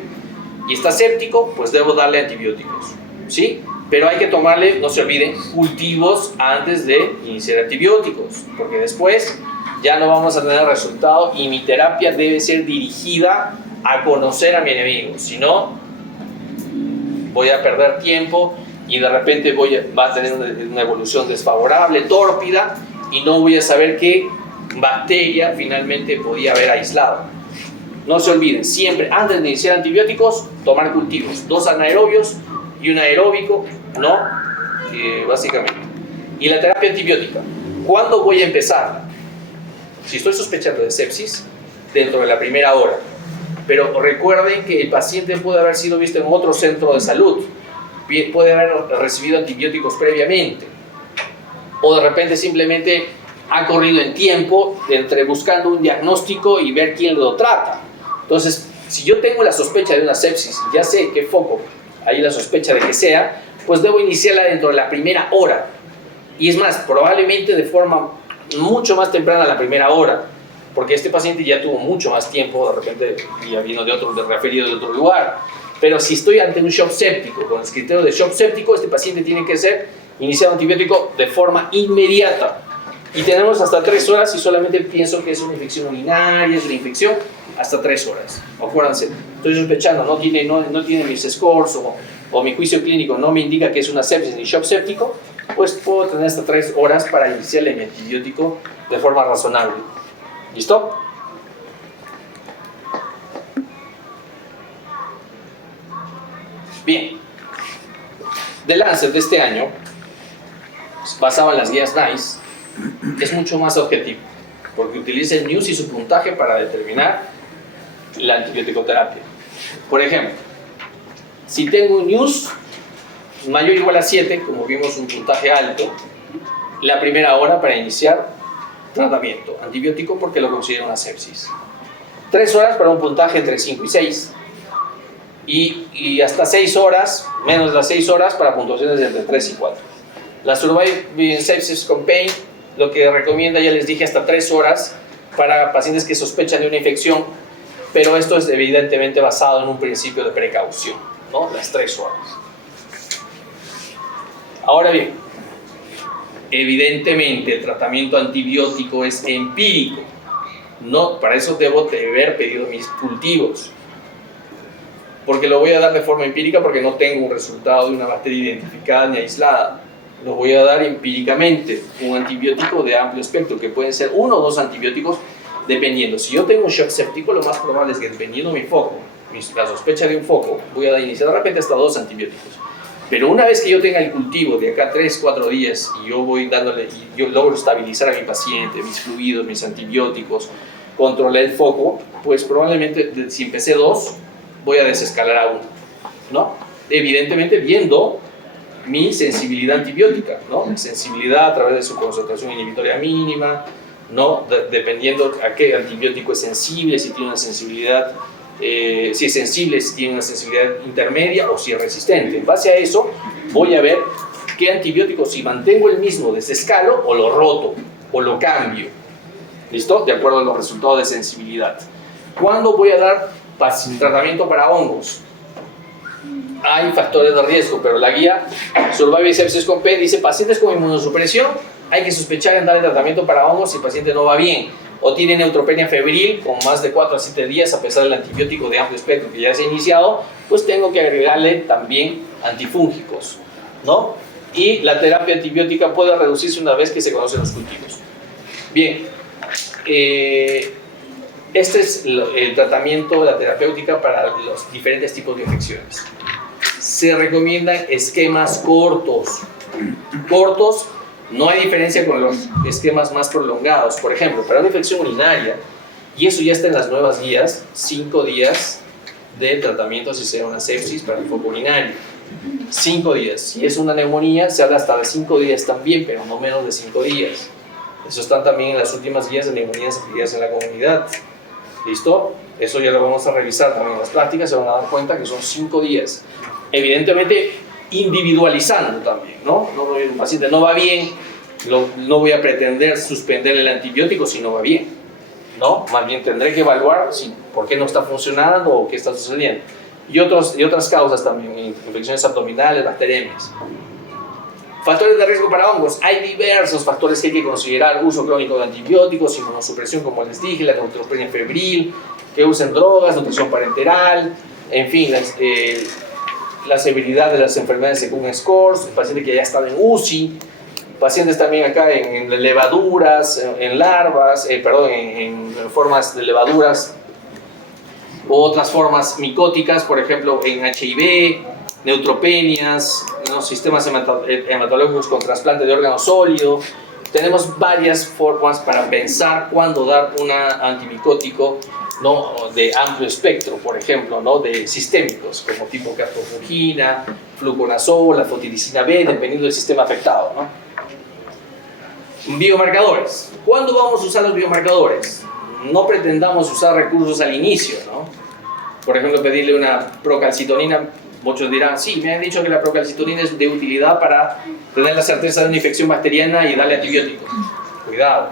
y está séptico, pues debo darle antibióticos, ¿sí? Pero hay que tomarle, no se olviden, cultivos antes de iniciar antibióticos, porque después ya no vamos a tener resultado y mi terapia debe ser dirigida a conocer a mi enemigo, si no voy a perder tiempo y de repente va a tener una evolución desfavorable, tórpida, y no voy a saber qué bacteria finalmente podía haber aislado. No se olviden, siempre antes de iniciar antibióticos, tomar cultivos, 2 anaerobios y un aeróbico, ¿no? Básicamente. Y la terapia antibiótica, ¿cuándo voy a empezar? Si estoy sospechando de sepsis, dentro de la primera hora. Pero recuerden que el paciente puede haber sido visto en otro centro de salud, puede haber recibido antibióticos previamente, o de repente simplemente ha corrido el tiempo entre buscando un diagnóstico y ver quién lo trata. Entonces, si yo tengo la sospecha de una sepsis, ya sé qué foco hay la sospecha de que sea, pues debo iniciarla dentro de la primera hora. Y es más, probablemente de forma mucho más temprana la primera hora, porque este paciente ya tuvo mucho más tiempo, de repente ya vino referido de otro lugar. Pero si estoy ante un shock séptico, con el criterio de shock séptico, este paciente tiene que ser iniciado antibiótico de forma inmediata. Y tenemos hasta 3 horas y solamente pienso que es una infección urinaria, es la infección, hasta 3 horas. Acuérdense, estoy sospechando, no tiene mis scores o mi juicio clínico no me indica que es una sepsis ni shock séptico, pues puedo tener hasta 3 horas para iniciarle mi antibiótico de forma razonable. ¿Listo? Bien. The Lancet de este año, basado en las guías NICE, es mucho más objetivo, porque utiliza el NEWS y su puntaje para determinar la antibiótico-terapia. Por ejemplo, si tengo un NEWS mayor o igual a 7, como vimos un puntaje alto, la primera hora para iniciar tratamiento antibiótico porque lo considero una sepsis. 3 horas para un puntaje entre 5 y 6. Y hasta 6 horas, menos las 6 horas para puntuaciones de entre 3 y 4. La Surviving Sepsis Campaign lo que recomienda, ya les dije, hasta 3 horas para pacientes que sospechan de una infección, pero esto es evidentemente basado en un principio de precaución, ¿no? Las 3 horas. Ahora bien, evidentemente el tratamiento antibiótico es empírico, no, para eso debo de haber pedido mis cultivos, porque lo voy a dar de forma empírica porque no tengo un resultado de una bacteria identificada ni aislada. Lo voy a dar empíricamente, un antibiótico de amplio espectro, que pueden ser 1 o 2 antibióticos, dependiendo. Si yo tengo un shock séptico, lo más probable es que dependiendo de mi foco, la sospecha de un foco, voy a iniciar de repente hasta 2 antibióticos. Pero una vez que yo tenga el cultivo de acá 3-4 días y yo voy dándole, y yo logro estabilizar a mi paciente, mis fluidos, mis antibióticos, controlé el foco, pues probablemente si empecé 2, voy a desescalar a 1, ¿no? Evidentemente viendo mi sensibilidad antibiótica, ¿no? Mi sensibilidad a través de su concentración inhibitoria mínima, ¿no? Dependiendo a qué antibiótico es sensible, si tiene una sensibilidad, si es sensible, si tiene una sensibilidad intermedia o si es resistente. En base a eso voy a ver qué antibiótico, si mantengo el mismo, desescalo o lo roto o lo cambio. ¿Listo? De acuerdo a los resultados de sensibilidad. ¿Cuándo voy a dar tratamiento para hongos? Hay factores de riesgo, pero la guía Surviving Sepsis Campaign dice: pacientes con inmunosupresión, hay que sospechar en darle tratamiento para hongos si el paciente no va bien o tiene neutropenia febril con más de 4 a 7 días a pesar del antibiótico de amplio espectro que ya se ha iniciado, pues tengo que agregarle también antifúngicos, ¿no? Y la terapia antibiótica puede reducirse una vez que se conocen los cultivos. Bien, este es el tratamiento, la terapéutica para los diferentes tipos de infecciones. Se recomiendan esquemas cortos. Cortos, no hay diferencia con los esquemas más prolongados. Por ejemplo, para una infección urinaria, y eso ya está en las nuevas guías, 5 días de tratamiento si sea una sepsis para el foco urinario. 5 días. Si es una neumonía, se habla hasta de 5 días también, pero no menos de 5 días. Eso está también en las últimas guías de neumonías aplicadas en la comunidad. ¿Listo? Eso ya lo vamos a revisar también en las prácticas, se van a dar cuenta que son 5 días. Evidentemente, individualizando también, ¿no? Un paciente no va bien, no voy a pretender suspender el antibiótico si no va bien, ¿no? Más bien tendré que evaluar por qué no está funcionando o qué está sucediendo. Y otras causas también, infecciones abdominales, bacterias. Factores de riesgo para hongos. Hay diversos factores que hay que considerar: uso crónico de antibióticos, inmunosupresión, como les dije, la neutropenia febril, que usen drogas, nutrición parenteral, en fin, la severidad de las enfermedades según scores, el paciente que ya está en UCI, pacientes también acá en levaduras, en larvas, en formas de levaduras o otras formas micóticas, por ejemplo en HIV, neutropenias, ¿no? Sistemas hematológicos con trasplante de órgano sólido. Tenemos varias formas para pensar cuándo dar un antimicótico, ¿no? De amplio espectro, por ejemplo, ¿no? De sistémicos, como tipo carflufungina, fluconazol, la fotilicina B, dependiendo del sistema afectado, ¿no? Biomarcadores. ¿Cuándo vamos a usar los biomarcadores? No pretendamos usar recursos al inicio, ¿no? Por ejemplo, pedirle una procalcitonina. Muchos dirán, sí, me han dicho que la procalcitonina es de utilidad para tener la certeza de una infección bacteriana y darle antibióticos. Cuidado.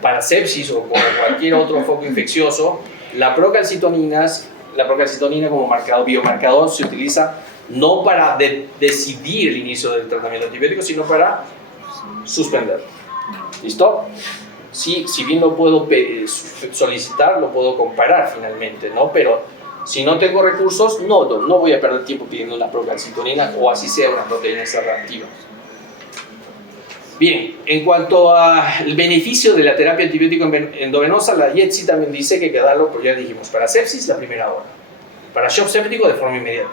Para sepsis o como cualquier otro foco infeccioso, la procalcitonina como biomarcador se utiliza no para decidir el inicio del tratamiento antibiótico, sino para suspenderlo. ¿Listo? Sí, si bien lo puedo solicitar, lo puedo comparar finalmente, ¿no? Pero si no tengo recursos, no voy a perder tiempo pidiendo una procalcitonina o así sea una proteína C reactiva. Bien, en cuanto al beneficio de la terapia antibiótico endovenosa, la IETSI también dice que hay que darlo, pues ya dijimos, para sepsis la primera hora, para shock séptico de forma inmediata.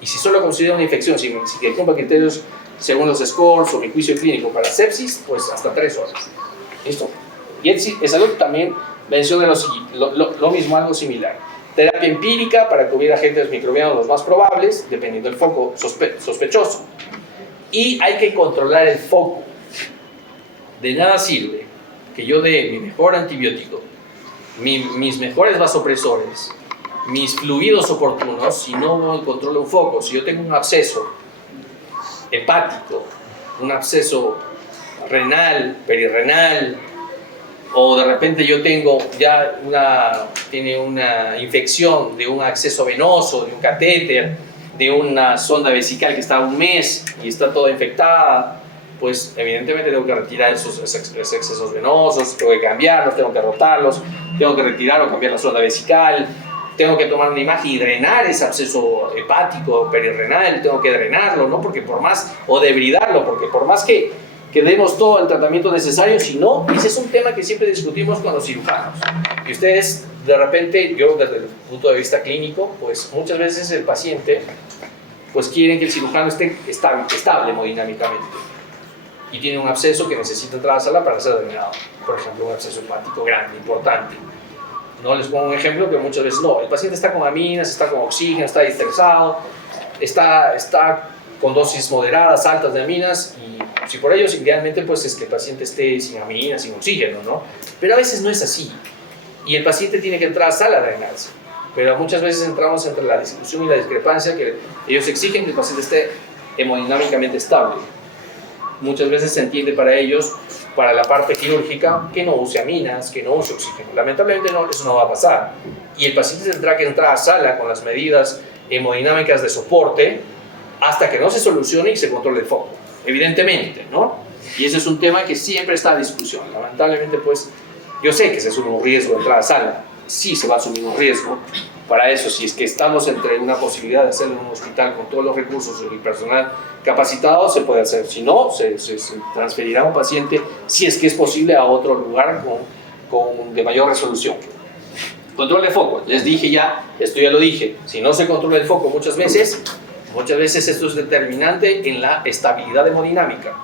Y si solo considera una infección, si cumpla criterios según los scores o mi juicio clínico para sepsis, pues hasta 3 horas. ¿Listo? IETSI es algo que también menciona lo mismo, algo similar. Terapia empírica para que hubiera agentes microbianos los más probables, dependiendo del foco sospechoso. Y hay que controlar el foco. De nada sirve que yo dé mi mejor antibiótico, mis mejores vasopresores, mis fluidos oportunos, si no controlo un foco. Si yo tengo un absceso hepático, un absceso renal, perirrenal, o de repente yo tengo ya una infección de un acceso venoso, de un catéter, de una sonda vesical que está 1 mes y está toda infectada, pues evidentemente tengo que retirar esos excesos venosos, tengo que cambiarlos, tengo que rotarlos, tengo que retirar o cambiar la sonda vesical, tengo que tomar una imagen y drenar ese absceso hepático, perirrenal, tengo que drenarlo, ¿no? Porque por más, o debridarlo, porque por más que demos todo el tratamiento necesario, si no, ese es un tema que siempre discutimos con los cirujanos. Y ustedes, de repente, yo desde el punto de vista clínico, pues muchas veces el paciente, pues quieren que el cirujano esté estable hemodinámicamente. Y tiene un absceso que necesita entrar a la sala para ser drenado. Por ejemplo, un absceso hepático grande, importante. No les pongo un ejemplo que muchas veces no. El paciente está con aminas, está con oxígeno, está estresado, está con dosis moderadas, altas de aminas, y si por ello, idealmente, pues es que el paciente esté sin aminas, sin oxígeno, ¿no? Pero a veces no es así. Y el paciente tiene que entrar a sala a drenarse. Pero muchas veces entramos entre la discusión y la discrepancia que ellos exigen que el paciente esté hemodinámicamente estable. Muchas veces se entiende para ellos, para la parte quirúrgica, que no use aminas, que no use oxígeno. Lamentablemente eso no va a pasar. Y el paciente tendrá que entrar a sala con las medidas hemodinámicas de soporte hasta que no se solucione y se controle el foco. Evidentemente, ¿no? Y ese es un tema que siempre está a discusión. Lamentablemente, pues, yo sé que se asume un riesgo de entrar a sala. Sí se va a asumir un riesgo. Para eso, si es que estamos entre una posibilidad de hacerlo en un hospital con todos los recursos y el personal capacitado, se puede hacer. Si no, se transferirá a un paciente, si es que es posible, a otro lugar de mayor resolución. Control de foco. Les dije ya, esto ya lo dije, si no se controla el foco muchas veces esto es determinante en la estabilidad hemodinámica.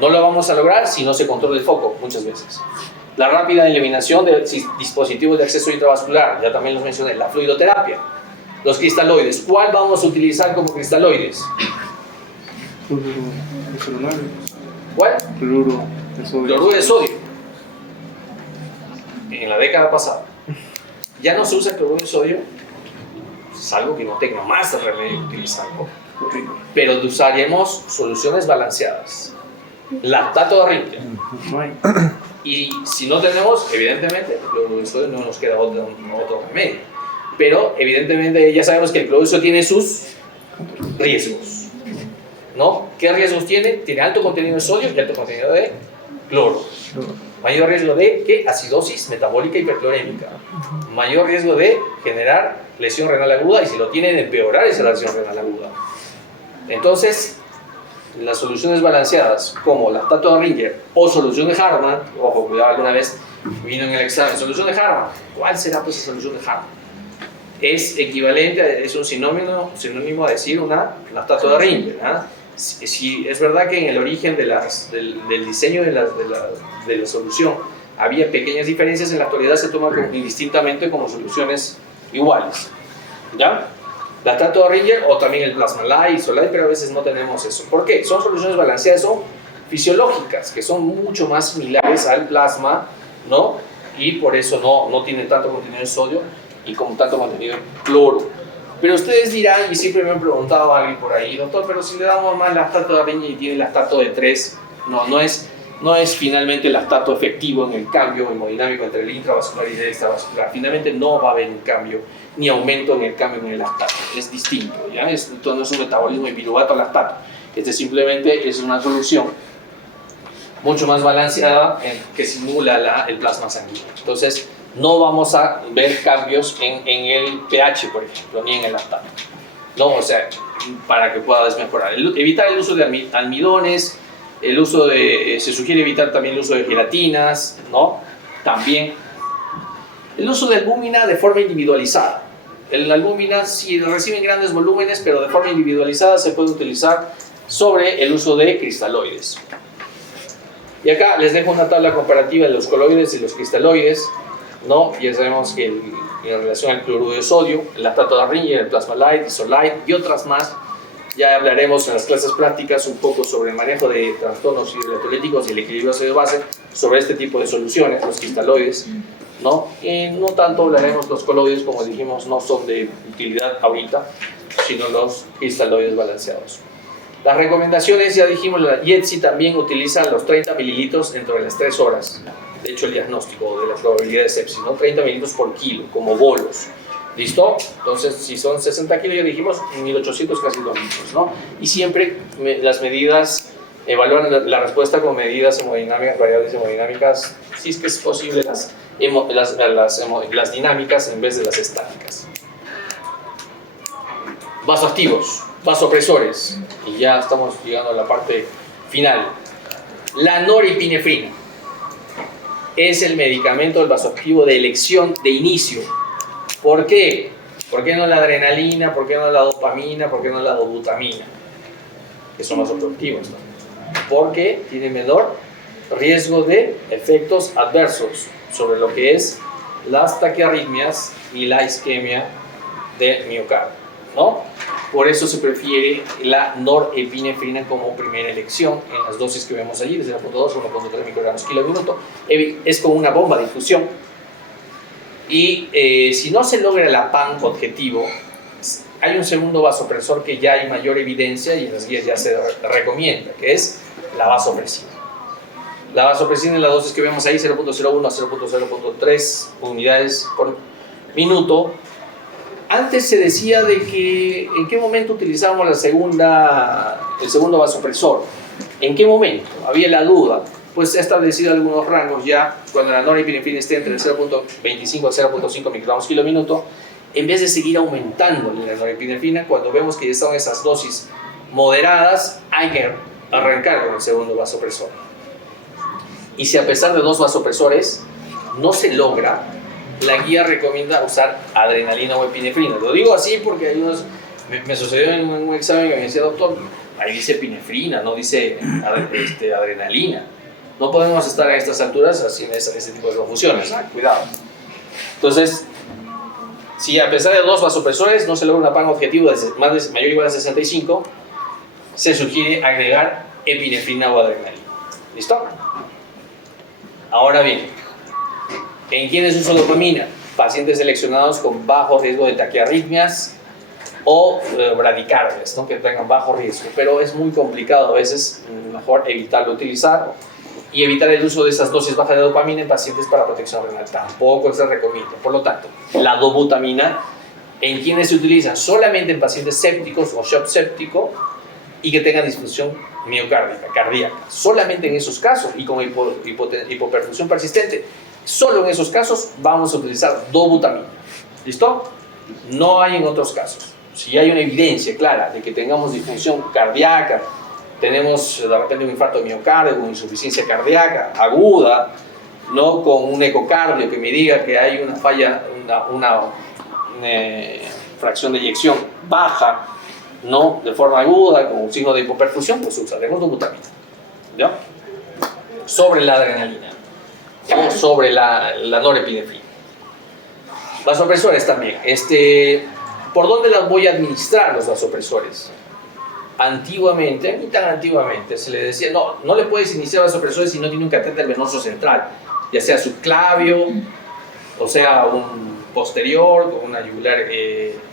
No lo vamos a lograr si no se controla el foco muchas veces. La rápida eliminación de dispositivos de acceso intravascular, ya también los mencioné, la fluidoterapia, los cristaloides. ¿Cuál vamos a utilizar como cristaloides? ¿Cuál? Cloruro de sodio. En la década pasada. Ya no se usa cloruro de sodio, salvo que no tenga más remedio que utilizarlo. Pero usaremos soluciones balanceadas. Lactato de rinque. Y si no tenemos, evidentemente, el cloruro de sodio no nos queda otro remedio. Pero evidentemente ya sabemos que el cloruro de sodio tiene sus riesgos, ¿no? ¿Qué riesgos tiene? Tiene alto contenido de sodio y alto contenido de cloro. Mayor riesgo de ¿qué? Acidosis metabólica hiperclorémica. Mayor riesgo de generar lesión renal aguda y si lo tienen, empeorar esa lesión renal aguda. Entonces, las soluciones balanceadas como lactato de Ringer o solución de Harman, ojo, cuidado, alguna vez vino en el examen, solución de Harman, ¿cuál será pues esa solución de Harman? es equivalente, es un sinónimo a decir una lactato de Ringer. Si es verdad que en el origen del diseño de la solución había pequeñas diferencias, en la actualidad se toma indistintamente como soluciones iguales, ¿ya? Lactato de Ringer o también el Plasma Light, Isolite, pero a veces no tenemos eso. ¿Por qué? Son soluciones balanceadas, son fisiológicas, que son mucho más similares al plasma, ¿no? Y por eso no tienen tanto contenido de sodio y como tanto contenido de cloro. Pero ustedes dirán, y siempre me han preguntado a alguien por ahí, doctor, pero si le damos más lactato de Ringer y tiene lactato de 3, no es finalmente el lactato efectivo en el cambio hemodinámico entre el intravascular y el extravascular. Finalmente no va a haber un cambio ni aumento en el cambio en el lactato. Es distinto, ¿ya? Esto no es un metabolismo de piruvato lactato. Este simplemente es una solución mucho más balanceada que simula el plasma sanguíneo. Entonces, no vamos a ver cambios en el pH, por ejemplo, ni en el lactato. No, o sea, para que puedas mejorar. Evitar el uso de almidones, se sugiere evitar también el uso de gelatinas, ¿no? También el uso de albúmina de forma individualizada. La albúmina sí reciben grandes volúmenes, pero de forma individualizada se puede utilizar sobre el uso de cristaloides. Y acá les dejo una tabla comparativa de los coloides y los cristaloides, ¿no? Ya sabemos que en relación al cloruro de sodio, el lactato de Ringer, el Plasma Light, Isolite y otras más, ya hablaremos en las clases prácticas un poco sobre el manejo de trastornos hidroelectrolíticos y el equilibrio ácido-base, sobre este tipo de soluciones, los cristaloides, ¿no? Y no tanto hablaremos los coloides, como dijimos, no son de utilidad ahorita, sino los cristaloides balanceados. Las recomendaciones, ya dijimos, la IETSI también utiliza los 30 mililitros dentro de las 3 horas. De hecho, el diagnóstico de la probabilidad de sepsis, ¿no? 30 mililitros por kilo, como bolos. ¿Listo? Entonces, si son 60 kilos, ya dijimos, 1800 casi 2 litros, ¿no? Y siempre las medidas, evalúan la respuesta con medidas hemodinámicas, variables hemodinámicas, si es que es posible las dinámicas en vez de las estáticas. Vasoactivos, vasopresores, y ya estamos llegando a la parte final. La norepinefrina es el medicamento del vasoactivo de elección de inicio. ¿Por qué? ¿Por qué no la adrenalina? ¿Por qué no la dopamina? ¿Por qué no la dobutamina? Que son vasoactivos, ¿no? Porque tiene menor riesgo de efectos adversos sobre lo que es las taquiarritmias y la isquemia de miocardio, ¿no? Por eso se prefiere la norepinefrina como primera elección en las dosis que vemos allí, desde 0.2 a 1.3 microgramos kilo minuto. Es como una bomba de infusión. Y si no se logra el APAN objetivo, hay un segundo vasopresor que ya hay mayor evidencia y en las guías ya se recomienda, que es la vasopresina. La vasopresina en la dosis que vemos ahí, 0.01 a 0.0.3 unidades por minuto. Antes se decía de que en qué momento utilizábamos el segundo vasopresor. ¿En qué momento? Había la duda. Pues se ha establecido algunos rangos ya, cuando la norepinefrina esté entre el 0.25 a 0.5 microgramos kilo minuto, en vez de seguir aumentando la norepinefrina, cuando vemos que ya están esas dosis moderadas, hay que arrancar con el segundo vasopresor. Y si a pesar de 2 vasopresores no se logra, la guía recomienda usar adrenalina o epinefrina. Lo digo así porque hay unos, me sucedió en un examen que me decía, doctor, ahí dice epinefrina, no dice adrenalina. No podemos estar a estas alturas haciendo ese tipo de confusiones. Cuidado. Entonces, si a pesar de 2 vasopresores no se logra un APAN objetivo de mayor o igual a 65, se sugiere agregar epinefrina o adrenalina. ¿Listo? Ahora bien, ¿en quiénes uso dopamina? Pacientes seleccionados con bajo riesgo de taquiarritmias o bradicardias, ¿no? Que tengan bajo riesgo, pero es muy complicado a veces, mejor evitarlo utilizar y evitar el uso de esas dosis bajas de dopamina en pacientes para protección renal, tampoco se recomienda. Por lo tanto, la dobutamina, ¿en quiénes se utiliza? Solamente en pacientes sépticos o shock séptico y que tengan disfunción miocárdica, cardíaca, solamente en esos casos, y con hipoperfusión persistente, solo en esos casos vamos a utilizar dobutamina. ¿Listo? No hay en otros casos. Si hay una evidencia clara de que tengamos disfunción cardíaca, tenemos de repente un infarto de miocardio, una insuficiencia cardíaca aguda, ¿no? Con un ecocardio que me diga que hay una falla, fracción de eyección baja, ¿no? De forma aguda, con un signo de hipoperfusión, pues usaremos dobutamina, ¿ya? Sobre la adrenalina o sobre la norepinefrina. Vasopresores también. ¿Por dónde las voy a administrar los vasopresores? Antiguamente, ni tan antiguamente, se le decía, no le puedes iniciar vasopresores si no tiene un catéter venoso central, ya sea subclavio, o sea un posterior, con una yugular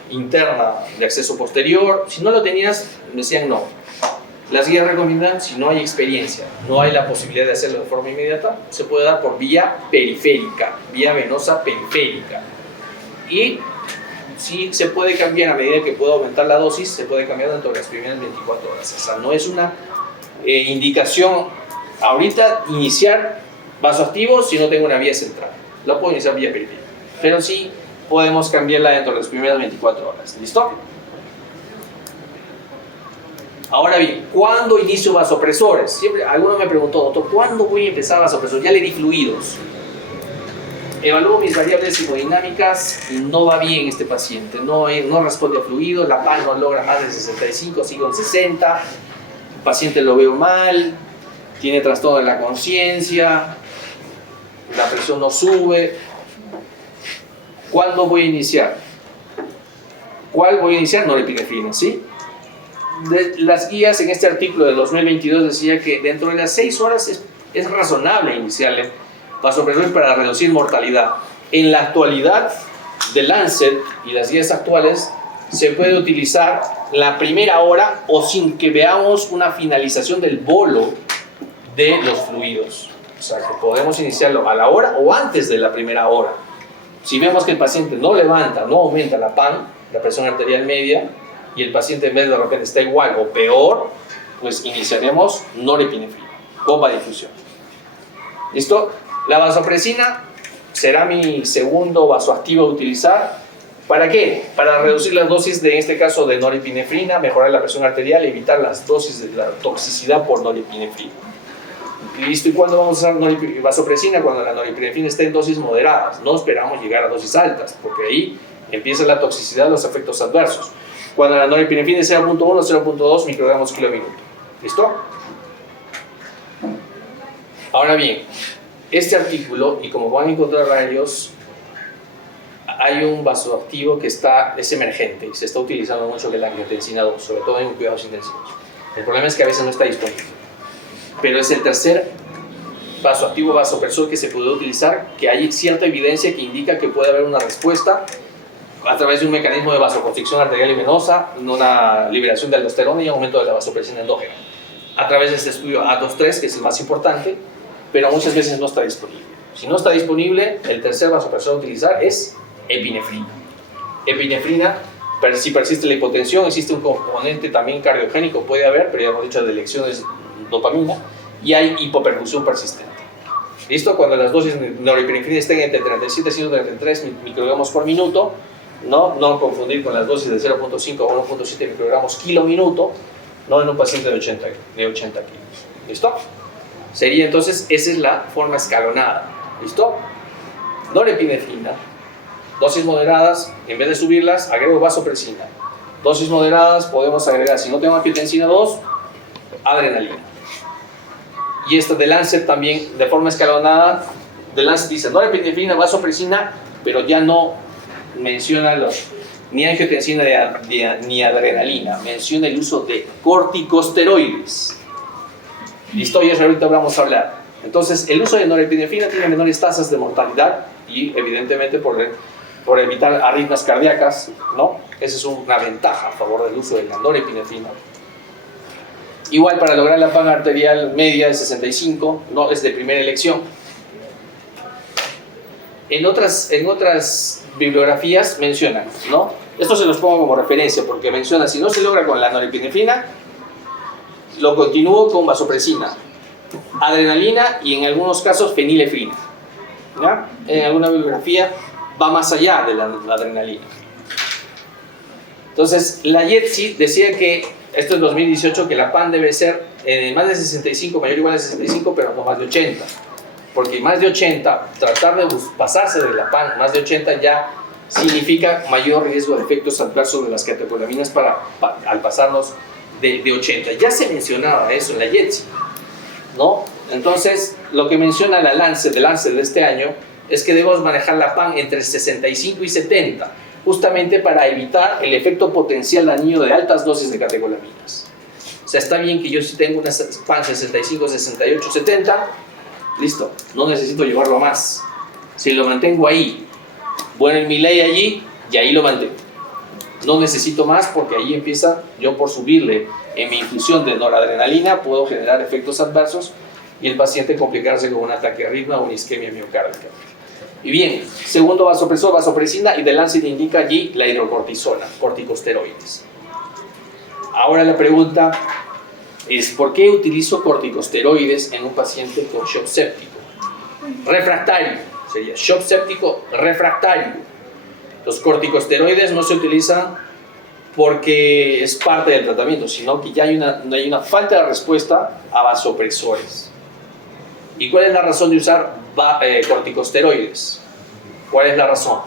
interna de acceso posterior. Si no lo tenías, decían no. Las guías recomiendan, si no hay experiencia, no hay la posibilidad de hacerlo de forma inmediata, se puede dar por vía periférica, vía venosa periférica. Y si se puede cambiar a medida que pueda aumentar la dosis, se puede cambiar dentro de las primeras 24 horas. O sea, no es una indicación ahorita iniciar vasoactivos si no tengo una vía central. Lo puedo iniciar vía periférica, pero sí podemos cambiarla dentro de las primeras 24 horas. ¿Listo? Ahora bien, ¿cuándo inicio vasopresores? Siempre alguno me preguntó, doctor, ¿cuándo voy a empezar vasopresores? Ya le di fluidos. Evalúo mis variables hemodinámicas y no va bien este paciente. No responde a fluidos, la PAN no logra más de 65, sigue en 60. El paciente lo veo mal, tiene trastorno de la conciencia, la presión no sube. ¿Cuándo voy a iniciar? ¿Cuál voy a iniciar? Norepinefrina, ¿sí? Las guías en este artículo de 2022 decía que dentro de las 6 horas es razonable iniciarle vasopresores para reducir mortalidad. En la actualidad, The Lancet y las guías actuales se puede utilizar la primera hora o sin que veamos una finalización del bolo de los fluidos. O sea, que podemos iniciarlo a la hora o antes de la primera hora. Si vemos que el paciente no levanta, no aumenta la PAN, la presión arterial media, y el paciente en vez de repente está igual o peor, pues iniciaremos norepinefrina, bomba de infusión. ¿Listo? La vasopresina será mi segundo vasoactivo a utilizar. ¿Para qué? Para reducir las dosis en este caso de norepinefrina, mejorar la presión arterial y evitar las dosis de la toxicidad por norepinefrina. ¿Listo? ¿Y cuándo vamos a usar vasopresina? Cuando la norepinefrina esté en dosis moderadas. No esperamos llegar a dosis altas, porque ahí empieza la toxicidad, los efectos adversos. Cuando la norepinefrina es 0.1 o 0.2 microgramos kilo minuto. ¿Listo? Ahora bien, este artículo, y como van a encontrar varios, hay un vasoactivo que es emergente y se está utilizando mucho, que es la angiotensina 2, sobre todo en cuidados intensivos. El problema es que a veces no está disponible, pero es el tercer vasoactivo vasopresor que se puede utilizar, que hay cierta evidencia que indica que puede haber una respuesta a través de un mecanismo de vasoconstricción arterial y venosa, una liberación de aldosterona y aumento de la vasopresina endógena, a través de este estudio A23, que es el más importante, pero muchas veces no está disponible. Si no está disponible, el tercer vasopresor a utilizar es epinefrina. Epinefrina, si persiste la hipotensión, existe un componente también cardiogénico, puede haber, pero ya hemos dicho de elecciones dopamina, y hay hipoperfusión persistente. ¿Listo? Cuando las dosis de norepinefrina estén entre 37 y 133 microgramos por minuto, no confundir con las dosis de 0.5 a 1.7 microgramos kilo minuto, no en un paciente de 80 kilos. ¿Listo? Sería entonces, esa es la forma escalonada. ¿Listo? Norepinefrina, dosis moderadas, en vez de subirlas, agrego vasopresina. Dosis moderadas, podemos agregar, si no tengo angiotensina 2, adrenalina. Y esta de Lancet también, de forma escalonada, de Lancet dice norepinefrina, vasopresina, pero ya no menciona ni angiotensina ni adrenalina, menciona el uso de corticosteroides. ¿Listo? Y eso ahorita vamos a hablar. Entonces, el uso de norepinefrina tiene menores tasas de mortalidad y evidentemente por evitar arritmias cardíacas, ¿no? Esa es una ventaja a favor del uso de la norepinefrina. Igual, para lograr la PAN arterial media de 65, no es de primera elección. En otras bibliografías mencionan, ¿no? Esto se los pongo como referencia porque menciona, si no se logra con la norepinefrina, lo continúo con vasopresina, adrenalina y en algunos casos fenilefrina. ¿Ya? En alguna bibliografía va más allá de la adrenalina. Entonces, la YETSI decía que, esto es 2018, que la PAN debe ser más de 65, mayor o igual a 65, pero no más de 80. Porque más de 80, tratar de pasarse de la PAN más de 80 ya significa mayor riesgo de efectos adversos de las catecolaminas al pasarnos de 80. Ya se mencionaba eso en la JETSI, ¿no? Entonces, lo que menciona la Lancet de este año es que debemos manejar la PAN entre 65 y 70, justamente para evitar el efecto potencial dañino de altas dosis de catecolaminas. O sea, está bien que yo si tengo una PAN 65, 68, 70, listo, no necesito llevarlo a más. Si lo mantengo ahí, bueno, en mi ley allí, y ahí lo mantengo. No necesito más porque ahí empieza, yo por subirle en mi infusión de noradrenalina, puedo generar efectos adversos y el paciente complicarse con un ataque de arritmia o una isquemia miocárdica. Y bien, segundo vasopresor, vasopresina, y de Lancet indica allí la hidrocortisona, corticosteroides. Ahora la pregunta es, ¿por qué utilizo corticosteroides en un paciente con shock séptico? Refractario, sería shock séptico refractario. Los corticosteroides no se utilizan porque es parte del tratamiento, sino que ya hay una falta de respuesta a vasopresores. ¿Y cuál es la razón de usar corticosteroides? ¿Cuál es la razón?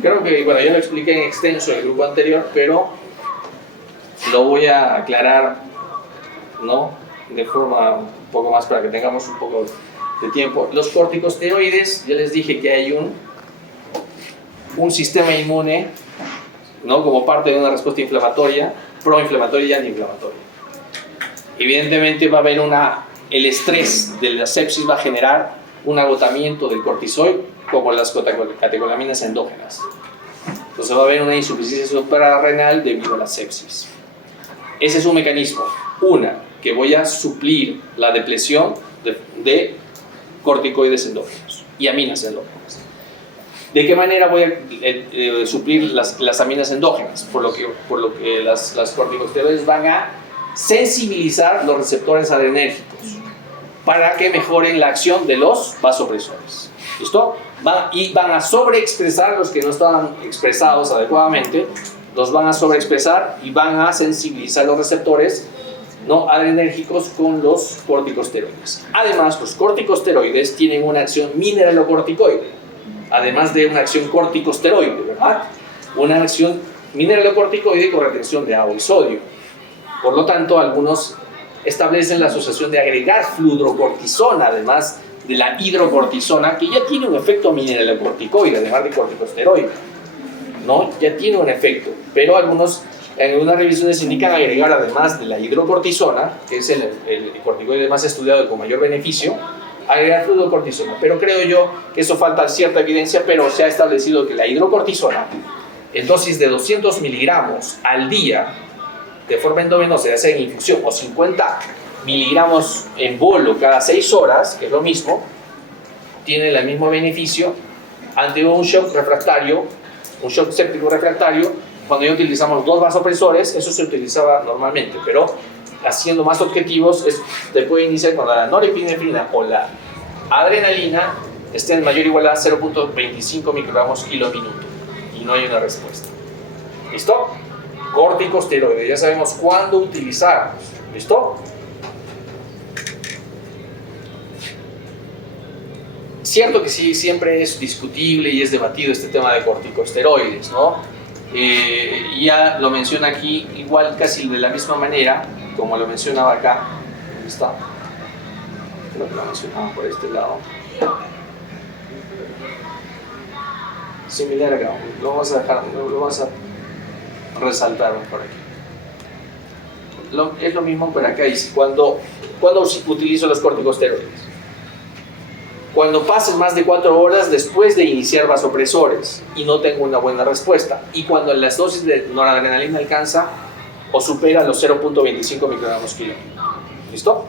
Creo que, bueno, yo lo expliqué en extenso en el grupo anterior, pero lo voy a aclarar, ¿no?, de forma un poco más para que tengamos un poco de tiempo. Los corticosteroides, ya les dije que hay un sistema inmune, ¿no?, como parte de una respuesta inflamatoria, proinflamatoria y antiinflamatoria. Evidentemente va a haber el estrés de la sepsis va a generar un agotamiento del cortisol, como las catecolaminas endógenas. Entonces va a haber una insuficiencia suprarrenal debido a la sepsis. Ese es un mecanismo. Que voy a suplir la depresión de corticoides endógenos y aminas endógenas. ¿De qué manera voy a suplir las aminas endógenas? Por lo que las corticosteroides van a sensibilizar los receptores adrenérgicos para que mejoren la acción de los vasopresores. ¿Listo? Y van a sobreexpresar los que no estaban expresados adecuadamente, los van a sobreexpresar y van a sensibilizar los receptores no adrenérgicos con los corticosteroides. Además, los corticosteroides tienen una acción mineralocorticoide, además de una acción corticosteroide, ¿verdad? Una acción mineralocorticoide con retención de agua y sodio. Por lo tanto, algunos establecen la asociación de agregar fludrocortisona, además de la hidrocortisona, que ya tiene un efecto mineralocorticoide, además de corticosteroide, ¿no? Ya tiene un efecto, pero en algunas revisiones indican agregar, además de la hidrocortisona, que es el corticoide más estudiado y con mayor beneficio, agregar fludrocortisona. Pero creo yo que eso falta cierta evidencia, pero se ha establecido que la hidrocortisona, en dosis de 200 miligramos al día, de forma endovenosa, ya sea en infusión, o 50 miligramos en bolo cada 6 horas, que es lo mismo, tiene el mismo beneficio ante un shock refractario, un shock séptico refractario. Cuando ya utilizamos 2 vasopresores, eso se utilizaba normalmente, pero haciendo más objetivos, se puede iniciar cuando la norepinefrina o la adrenalina estén en mayor o igual a 0.25 microgramos kilo minuto y no hay una respuesta. ¿Listo? Corticosteroides, ya sabemos cuándo utilizarlos. ¿Listo? Cierto que sí, siempre es discutible y es debatido este tema de corticosteroides, ¿no? Ya lo menciona aquí, igual casi de la misma manera, como lo mencionaba acá. ¿Dónde está? Creo que lo mencionaba por este lado. Similar acá, lo vamos a dejar, lo vamos a resaltar por aquí. Es lo mismo, pero acá dice, cuando utilizo los corticosteroides. Cuando pasen más de 4 horas después de iniciar vasopresores y no tengo una buena respuesta, y cuando las dosis de noradrenalina alcanza o supera los 0.25 microgramos kilo. ¿Listo?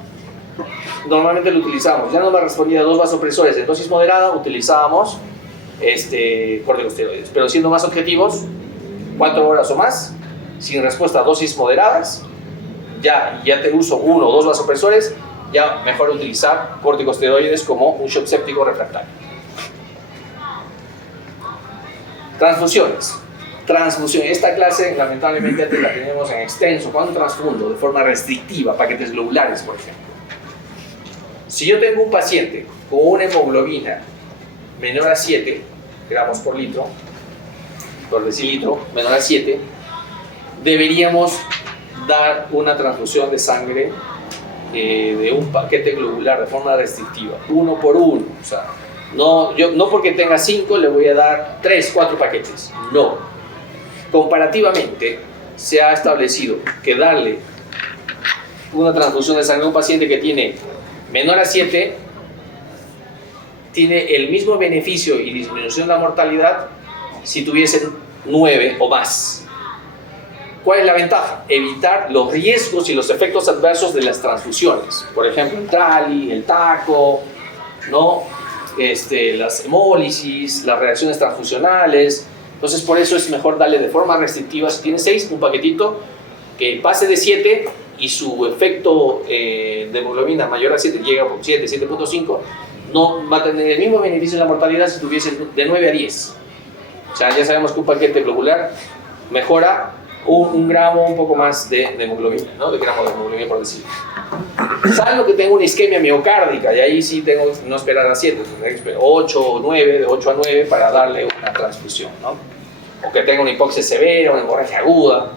Normalmente lo utilizamos. Ya no me respondía a 2 vasopresores en dosis moderada, utilizábamos corticosteroides. Pero siendo más objetivos, 4 horas o más, sin respuesta a dosis moderadas, ya te uso 1 o 2 vasopresores, ya mejor utilizar corticosteroides como un shock séptico refractario. Transfusiones. Esta clase lamentablemente antes la tenemos en extenso. ¿Cuándo transfundo? De forma restrictiva, paquetes globulares, por ejemplo. Si yo tengo un paciente con una hemoglobina menor a 7, gramos por litro, por decilitro, menor a 7, deberíamos dar una transfusión de sangre de un paquete globular de forma restrictiva, 1 por 1. O sea, no porque tenga 5 le voy a dar 3, 4 paquetes. No. Comparativamente, se ha establecido que darle una transfusión de sangre a un paciente que tiene menor a 7 tiene el mismo beneficio y disminución de la mortalidad si tuviesen 9 o más. ¿Cuál es la ventaja? Evitar los riesgos y los efectos adversos de las transfusiones. Por ejemplo, el trali, el taco, ¿no? Las hemólisis, las reacciones transfusionales. Entonces, por eso es mejor darle de forma restrictiva. Si tiene 6, un paquetito que pase de 7 y su efecto de hemoglobina mayor a 7 llega por 7, 7.5, no va a tener el mismo beneficio en la mortalidad si tuviese de 9 a 10. O sea, ya sabemos que un paquete globular mejora un gramo, un poco más de hemoglobina, ¿no? De gramo de hemoglobina por decirlo. Salvo que tengo una isquemia miocárdica, y ahí sí tengo que no esperar a 7, 8 o 9, de 8 a 9 para darle una transfusión, ¿no? O que tenga una hipoxia severa, una hemorragia aguda.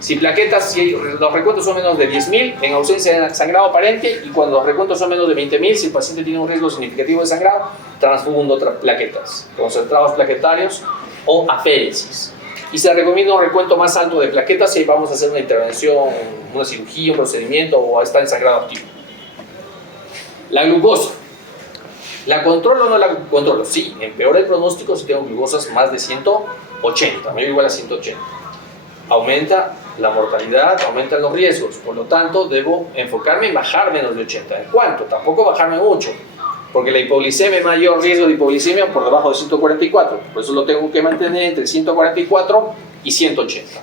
Si los recuentos son menos de 10.000, en ausencia de sangrado aparente, y cuando los recuentos son menos de 20.000, si el paciente tiene un riesgo significativo de sangrado, transfundo plaquetas, concentrados plaquetarios o aféresis. Y se recomienda un recuento más alto de plaquetas si vamos a hacer una intervención, una cirugía, un procedimiento o está en sangrado activo. La glucosa. ¿La controlo o no la controlo? Sí, empeora el pronóstico si tengo glucosas más de 180, mayor o igual a 180. Aumenta la mortalidad, aumentan los riesgos, por lo tanto debo enfocarme en bajar menos de 80. ¿En cuánto? Tampoco bajarme mucho, porque la hipoglicemia, mayor riesgo de hipoglicemia por debajo de 144, por eso lo tengo que mantener entre 144 y 180.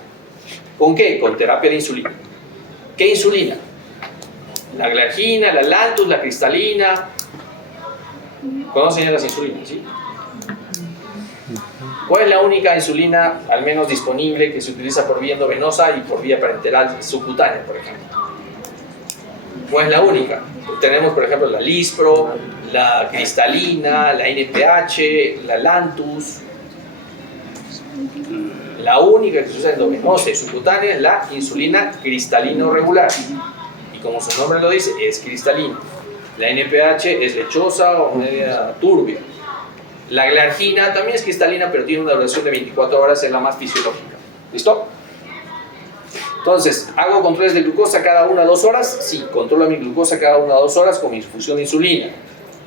¿Con qué? Con terapia de insulina. ¿Qué insulina? La glargina, la Lantus, la cristalina. ¿Conocen las insulinas? ¿Sí? ¿Cuál es la única insulina, al menos disponible, que se utiliza por vía endovenosa y por vía parenteral subcutánea, por ejemplo? ¿Cuál es la única? Tenemos, por ejemplo, la Lispro, la cristalina, la NPH, la Lantus. La única que se usa endovenosa y subcutánea es la insulina cristalino regular. Y como su nombre lo dice, es cristalina. La NPH es lechosa o media turbia. La glargina también es cristalina, pero tiene una duración de 24 horas, es la más fisiológica. ¿Listo? Entonces, ¿hago controles de glucosa cada 1 a 2 horas? Sí, controlo mi glucosa cada 1 a 2 horas con mi infusión de insulina.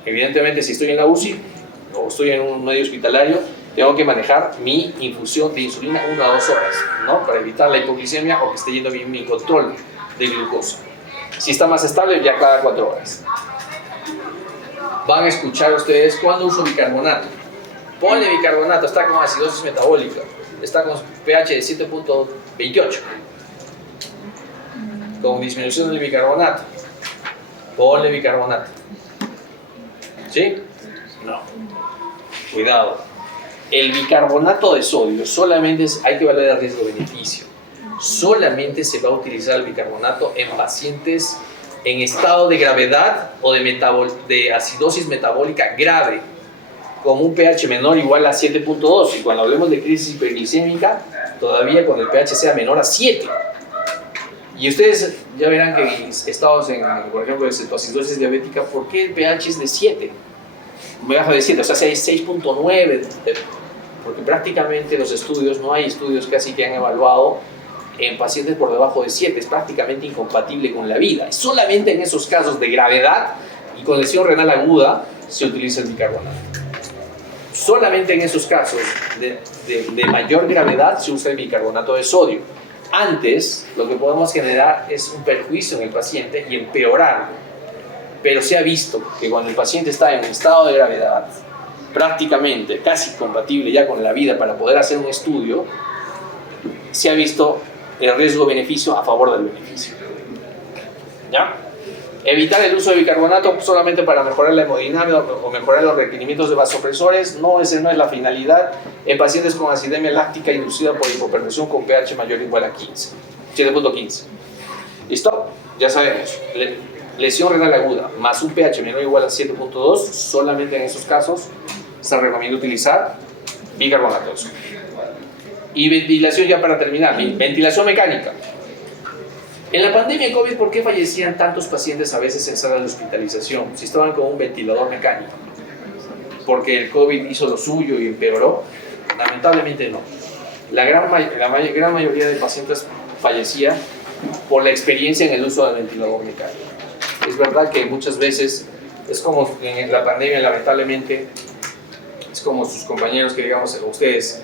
Evidentemente, si estoy en la UCI o estoy en un medio hospitalario, tengo que manejar mi infusión de insulina 1 a 2 horas, ¿no? Para evitar la hipoglicemia o que esté yendo bien mi control de glucosa. Si está más estable, ya cada 4 horas. Van a escuchar ustedes cuando uso bicarbonato. Ponle bicarbonato, está con acidosis metabólica, está con pH de 7.28, con disminución del bicarbonato. Ponle bicarbonato. ¿Sí? No. Cuidado. El bicarbonato de sodio solamente hay que evaluar el riesgo-beneficio. Solamente se va a utilizar el bicarbonato en pacientes en estado de gravedad o de acidosis metabólica grave, con un pH menor o igual a 7.2, y cuando hablemos de crisis hiperglicémica, todavía con el pH sea menor a 7. Y ustedes ya verán que en estados, por ejemplo, de cetoacidosis diabética, ¿por qué el pH es de 7? Bajo de 7, o sea, si hay 6.9, porque prácticamente los estudios, no hay estudios casi que han evaluado en pacientes por debajo de 7, es prácticamente incompatible con la vida. Solamente en esos casos de gravedad y con lesión renal aguda se utiliza el bicarbonato. Solamente en esos casos de mayor gravedad se usa el bicarbonato de sodio. Antes, lo que podemos generar es un perjuicio en el paciente y empeorarlo. Pero se ha visto que cuando el paciente está en un estado de gravedad prácticamente casi compatible ya con la vida para poder hacer un estudio, se ha visto el riesgo-beneficio a favor del beneficio. ¿Ya? Evitar el uso de bicarbonato solamente para mejorar la hemodinamia o mejorar los requerimientos de vasopresores no es la finalidad en pacientes con acidemia láctica inducida por hipoperfusión con pH mayor o igual a 15, 7.15. ¿Listo? Ya sabemos. Lesión renal aguda más un pH menor o igual a 7.2, solamente en esos casos se recomienda utilizar bicarbonatoso. Y ventilación, ya para terminar, ventilación mecánica. En la pandemia de COVID, ¿por qué fallecían tantos pacientes a veces en sala de hospitalización si estaban con un ventilador mecánico? ¿Porque el COVID hizo lo suyo y empeoró? Lamentablemente no. La gran mayoría de pacientes fallecía por la experiencia en el uso del ventilador mecánico. Es verdad que muchas veces es como en la pandemia, lamentablemente, es como sus compañeros que, digamos, ustedes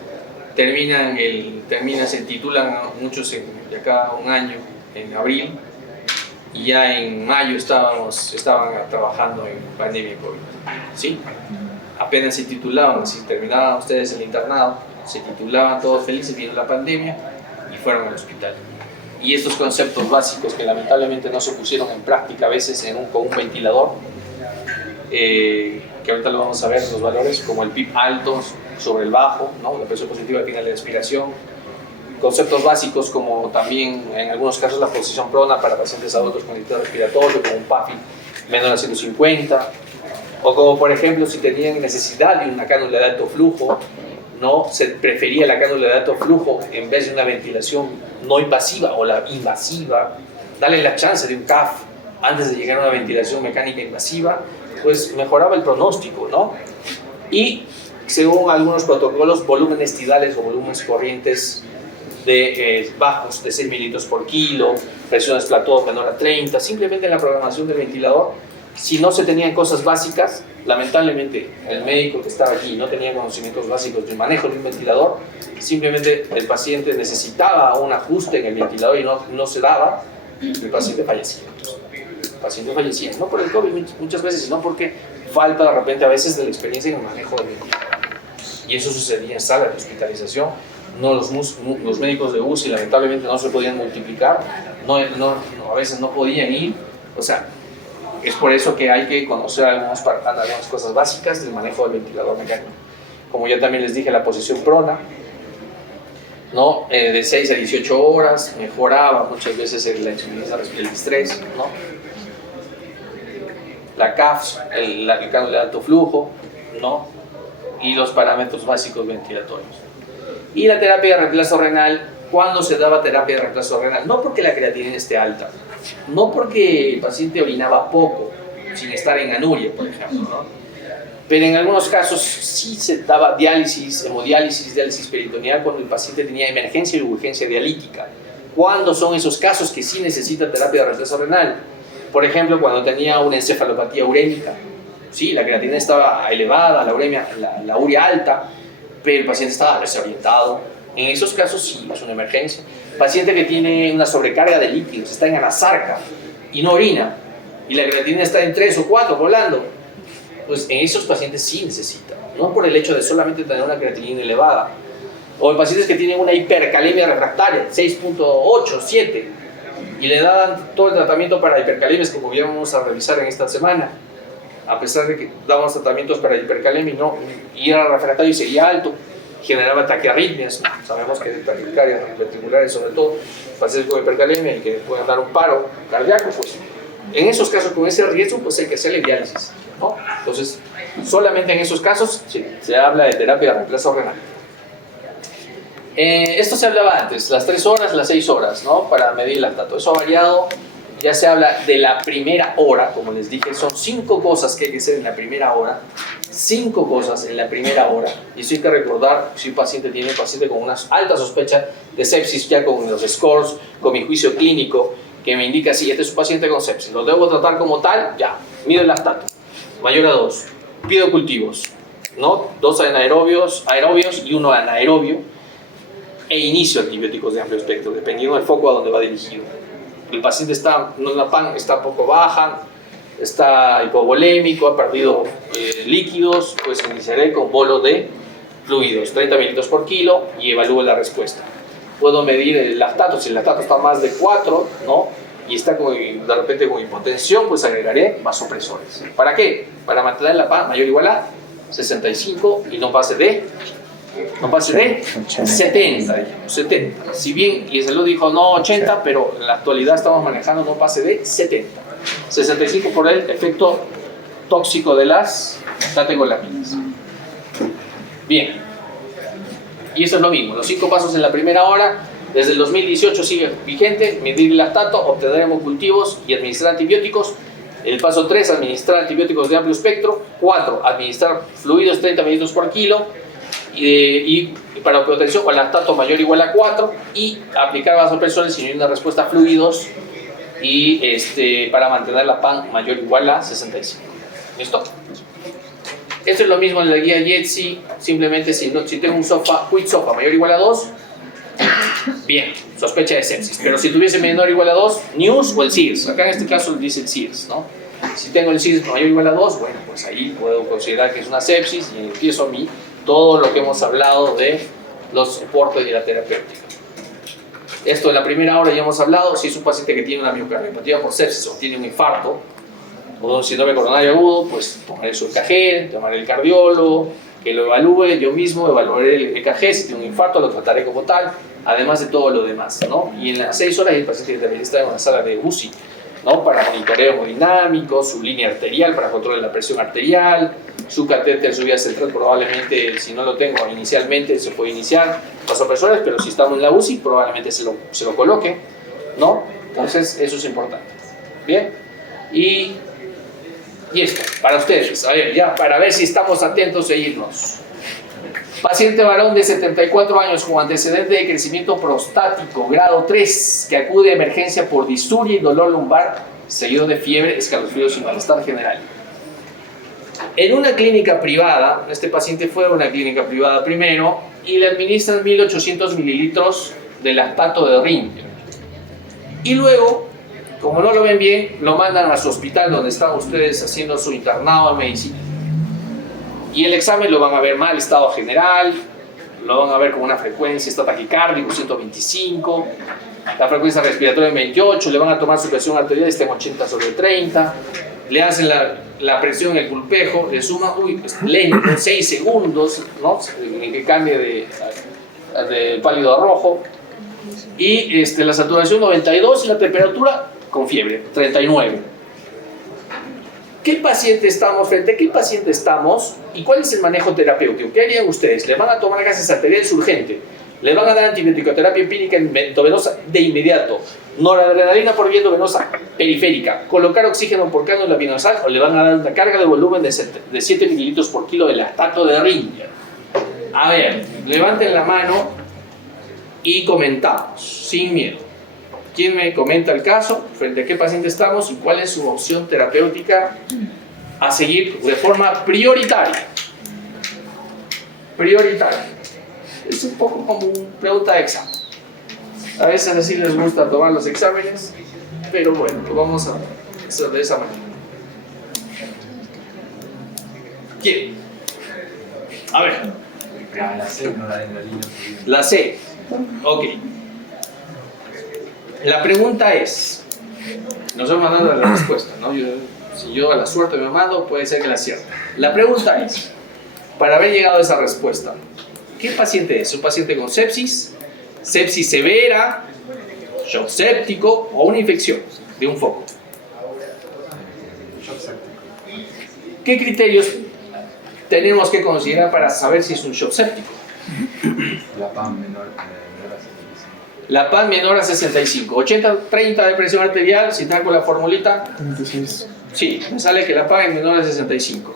se titulan muchos de acá un año, en abril, y ya en mayo estaban trabajando en pandemia COVID, ¿sí? Apenas se titulaban, si terminaban ustedes el internado, se titulaban todos felices, vino la pandemia y fueron al hospital. Y estos conceptos básicos que lamentablemente no se pusieron en práctica a veces con un ventilador, que ahorita lo vamos a ver, los valores, como el PIB alto sobre el bajo, ¿no? La presión positiva al final de la expiración, conceptos básicos como también en algunos casos la posición prona para pacientes adultos con dificultad respiratoria, como un PAFI menor a 150, o como por ejemplo si tenían necesidad de una cánula de alto flujo, ¿no? Se prefería la cánula de alto flujo en vez de una ventilación no invasiva o la invasiva, darle la chance de un CAF antes de llegar a una ventilación mecánica invasiva, pues mejoraba el pronóstico, ¿no? Y según algunos protocolos, volúmenes tidales o volúmenes corrientes bajos de 6 mililitros por kilo, presiones plató menor a 30, simplemente en la programación del ventilador. Si no se tenían cosas básicas, lamentablemente el médico que estaba aquí no tenía conocimientos básicos del manejo de un ventilador, simplemente el paciente necesitaba un ajuste en el ventilador y no se daba, el paciente fallecía. El paciente fallecía, no por el COVID muchas veces, sino porque falta de repente a veces de la experiencia en el manejo del ventilador. Y eso sucedía en sala de hospitalización. Los médicos de UCI lamentablemente no se podían multiplicar, a veces no podían ir, o sea, es por eso que hay que conocer algunas cosas básicas del manejo del ventilador mecánico. Como ya también les dije, la posición prona, ¿no? De 6 a 18 horas, mejoraba muchas veces el estrés, ¿no? La CAFS, el cánula de alto flujo, ¿no? Y los parámetros básicos ventilatorios. Y la terapia de reemplazo renal, ¿cuándo se daba terapia de reemplazo renal? No porque la creatinina esté alta, no porque el paciente orinaba poco, sin estar en anuria, por ejemplo, ¿no? Pero en algunos casos sí se daba diálisis, hemodiálisis, diálisis peritoneal cuando el paciente tenía emergencia y urgencia dialítica. ¿Cuándo son esos casos que sí necesita terapia de reemplazo renal? Por ejemplo, cuando tenía una encefalopatía urémica, sí, la creatinina estaba elevada, la urea alta, pero el paciente estaba desorientado. En esos casos sí, es una emergencia. Paciente que tiene una sobrecarga de líquidos, está en anasarca y no orina, y la creatinina está en 3 o 4 volando, pues en esos pacientes sí necesita, no por el hecho de solamente tener una creatinina elevada. O en pacientes que tienen una hipercalemia refractaria, 6.8, 7, y le dan todo el tratamiento para hipercalemias, como ya vamos a revisar en esta semana. A pesar de que dábamos tratamientos para hipercalemia y era refractario y seguía alto, generaba taquiarritmias. Sabemos que taquicardias ventriculares, sobre todo, pacientes con hipercalemia y que pueden dar un paro cardíaco, pues en esos casos, con ese riesgo, pues hay que hacerle diálisis, ¿no? Entonces, solamente en esos casos se habla de terapia de reemplazo renal. Esto se hablaba antes, las 3 horas, las 6 horas, ¿no? Para medir lactato. Eso ha variado. Ya se habla de la primera hora, como les dije, son 5 cosas que hay que hacer en la primera hora. 5 cosas en la primera hora. Y eso hay que recordar, si un paciente tiene un paciente con una alta sospecha de sepsis, ya con los scores, con mi juicio clínico, que me indica si este es un paciente con sepsis, lo debo tratar como tal, ya, mido el lactato, mayor a 2, pido cultivos, ¿no? 2 aerobios y 1 anaerobio, e inicio antibióticos de amplio espectro, dependiendo del foco a donde va dirigido. El paciente la PAN está poco baja, está hipovolémico, ha perdido líquidos, pues iniciaré con bolo de fluidos, 30 mililitros por kilo, y evalúo la respuesta. Puedo medir el lactato, si el lactato está más de 4, ¿no? Y está de repente con hipotensión, pues agregaré vasopresores. ¿Para qué? Para mantener la PAN mayor o igual a 65 y no pase de 70, digamos, 70. Si bien, y se lo dijo no 80, pero en la actualidad estamos manejando no pase de 70. 65 por el efecto tóxico de las catecolaminas. Bien. Y eso es lo mismo, los 5 pasos en la primera hora, desde el 2018 sigue vigente: medir el lactato, obtener hemocultivos y administrar antibióticos. El paso 3, administrar antibióticos de amplio espectro. 4, administrar fluidos 30 mililitros por kilo. Y para obtención con lactato mayor o igual a 4. Y aplicar vasopresores sin una respuesta a fluidos. Y para mantener la PAN mayor o igual a 65. ¿Listo? Esto es lo mismo en la guía JETSI. Simplemente si tengo un quit SOFA mayor o igual a 2, bien, sospecha de sepsis. Pero si tuviese menor o igual a 2, NEWS o el SIRS. Acá en este caso dice el SIRS, ¿no? Si tengo el SIRS mayor o igual a 2, bueno, pues ahí puedo considerar que es una sepsis y empiezo a mí todo lo que hemos hablado de los soportes y la terapéutica. Esto en la primera hora ya hemos hablado. Si es un paciente que tiene una miocardiopatía por sepsis o tiene un infarto o un síndrome coronario agudo, pues tomaré su EKG, llamaré al cardiólogo, que lo evalúe. Yo mismo evaluaré el EKG. Si tiene un infarto, lo trataré como tal, además de todo lo demás, ¿no? Y en las 6 horas el paciente también está en una sala de UCI, ¿no? Para monitoreo hemodinámico, su línea arterial para control de la presión arterial, su catéter, su vía central. Probablemente, si no lo tengo inicialmente, se puede iniciar vasopresores, pero si estamos en la UCI, probablemente se lo coloque, ¿no? Entonces, eso es importante. Bien, y esto, para ustedes, a ver, ya para ver si estamos atentos e irnos. Paciente varón de 74 años con antecedente de crecimiento prostático grado 3 que acude a emergencia por disuria y dolor lumbar seguido de fiebre, escalofríos y malestar general. En una clínica privada, este paciente fue a una clínica privada primero y le administran 1800 mililitros de lactato de Ringer. Y luego, como no lo ven bien, lo mandan a su hospital donde están ustedes haciendo su internado en medicina. Y el examen lo van a ver mal estado general, lo van a ver con una frecuencia, está taquicárdico, 125, la frecuencia respiratoria en 28, le van a tomar su presión arterial, está en 80/30, le hacen la presión, el pulpejo, le suman, lento, 6 segundos, ¿no? En que cambie de pálido a rojo, y la saturación 92 y la temperatura con fiebre, 39. ¿Qué paciente estamos frente a qué paciente estamos y cuál es el manejo terapéutico? ¿Qué harían ustedes? Le van a tomar gases arteriales urgente, le van a dar antibiótico-terapia empírica endovenosa de inmediato, noradrenalina por vía endovenosa periférica, colocar oxígeno por cánula vinasal o le van a dar una carga de volumen de 7 mililitros por kilo de lactato de Ringer. A ver, levanten la mano y comentamos, sin miedo. ¿Quién me comenta el caso? ¿Frente a qué paciente estamos? ¿Y cuál es su opción terapéutica a seguir de forma prioritaria? Prioritaria. Es un poco como una pregunta de examen. A veces así les gusta tomar los exámenes, pero bueno, lo vamos a hacer de esa manera. ¿Quién? A ver. La C, no la adrenalina. La C. Ok. La pregunta es, nos hemos mandado la respuesta, ¿no? Si yo a la suerte me mando, puede ser que la acierte. La pregunta es, para haber llegado a esa respuesta, ¿qué paciente es? ¿Un paciente con sepsis? ¿Sepsis severa? ¿Shock séptico? ¿O una infección de un foco? Shock séptico. ¿Qué criterios tenemos que considerar para saber si es un shock séptico? La PAN menor a 65. La PAN menor a 65, 80/30 de presión arterial, si traigo la formulita, sí, me sale que la PAN es menor a 65.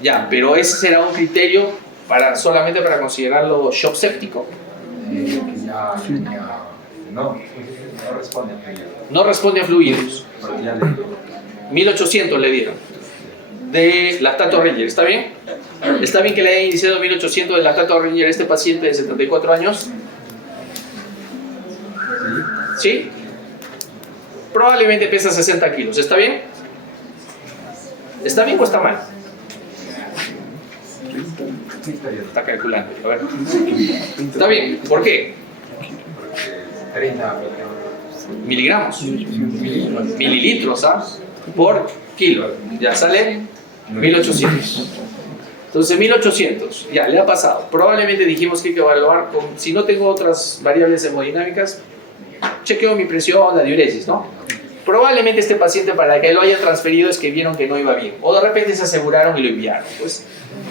Ya, pero ese será un criterio solamente para considerarlo shock séptico. No responde a fluidos. No responde a fluidos. Porque ya le 1800 le dieron de lactato Ringer, ¿está bien? ¿Está bien que le haya iniciado 1800 de lactato Ringer a este paciente de 74 años? ¿Sí? Probablemente pesa 60 kilos, ¿está bien? ¿Está bien o está mal? Está calculando, a ver. ¿Está bien? ¿Por qué? Porque 30 Miligramos. Mililitros, ¿ah? Por kilo. Ya sale 1800. Entonces 1800, ya le ha pasado. Probablemente dijimos que hay que evaluar, si no tengo otras variables hemodinámicas, chequeo mi presión, la diuresis, ¿no? Probablemente este paciente, para que lo hayan transferido, es que vieron que no iba bien, o de repente se aseguraron y lo enviaron. Pues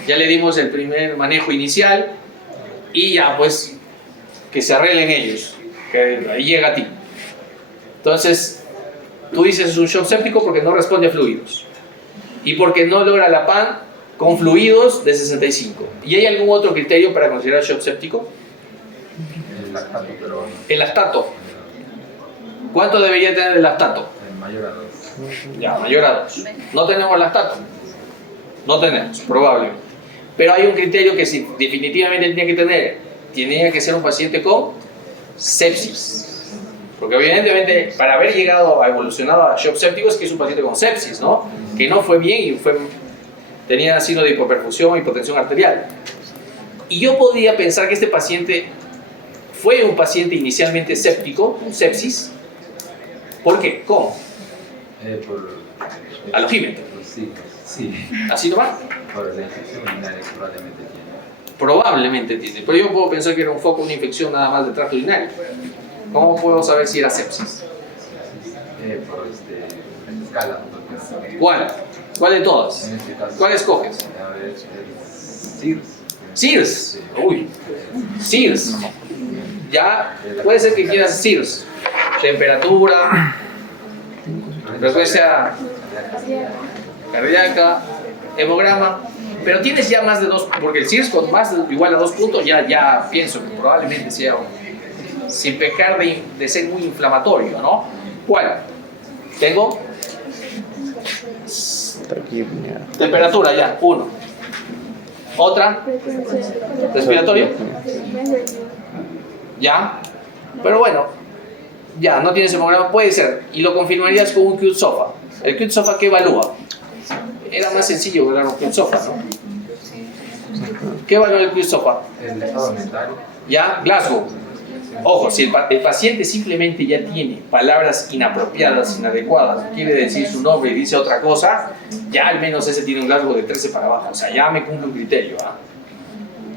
ya le dimos el primer manejo inicial y ya pues que se arreglen ellos, que ahí llega a ti. Entonces tú dices es un shock séptico porque no responde a fluidos y porque no logra la PAN con fluidos de 65. ¿Y hay algún otro criterio para considerar shock séptico? El lactato, pero El lactato. ¿Cuánto debería tener el lactato? mayor a 2. Ya, mayor a 2. ¿No tenemos lactato? No tenemos, probablemente. Pero hay un criterio que sí, definitivamente tiene que tener. Tiene que ser un paciente con sepsis. Porque evidentemente, para haber llegado a evolucionado a shock séptico es que es un paciente con sepsis, ¿no? Que no fue bien y tenía signo de hipoperfusión, hipotensión arterial. Y yo podría pensar que este paciente fue un paciente inicialmente séptico, un sepsis. ¿Por qué? ¿Cómo? Alógímetro. Sí. ¿Así nomás? Por la infección urinaria probablemente tiene. Probablemente tiene. Pero yo puedo pensar que era un foco, una infección nada más de tracto urinario. ¿Cómo puedo saber si era sepsis? Por la escala. ¿Cuál? ¿Cuál de todas? En este caso, ¿Cuál escoges? a ver, el SIRS. Uy. SIRS. Ya, puede ser que quieras SIRS. Temperatura, frecuencia cardíaca, hemograma. Pero tienes ya más de 2, porque el SIRS con más de igual a 2 puntos ya pienso que probablemente sea sin pecar de ser muy inflamatorio, ¿no? ¿Cuál? Tengo temperatura ya, 1. Otra, respiratorio, ya, pero bueno, ya no tienes hemograma, puede ser, y lo confirmarías con un QT-SOFA. ¿El QT-SOFA qué evalúa? Era más sencillo evaluar un QT-SOFA, ¿no? ¿Qué evalúa el QT-SOFA? El estado mental. Ya, Glasgow. Ojo, si el paciente simplemente ya tiene palabras inapropiadas, inadecuadas, quiere decir su nombre y dice otra cosa, ya al menos ese tiene un Glasgow de 13 para abajo, o sea, ya me cumple un criterio. ¿Ah?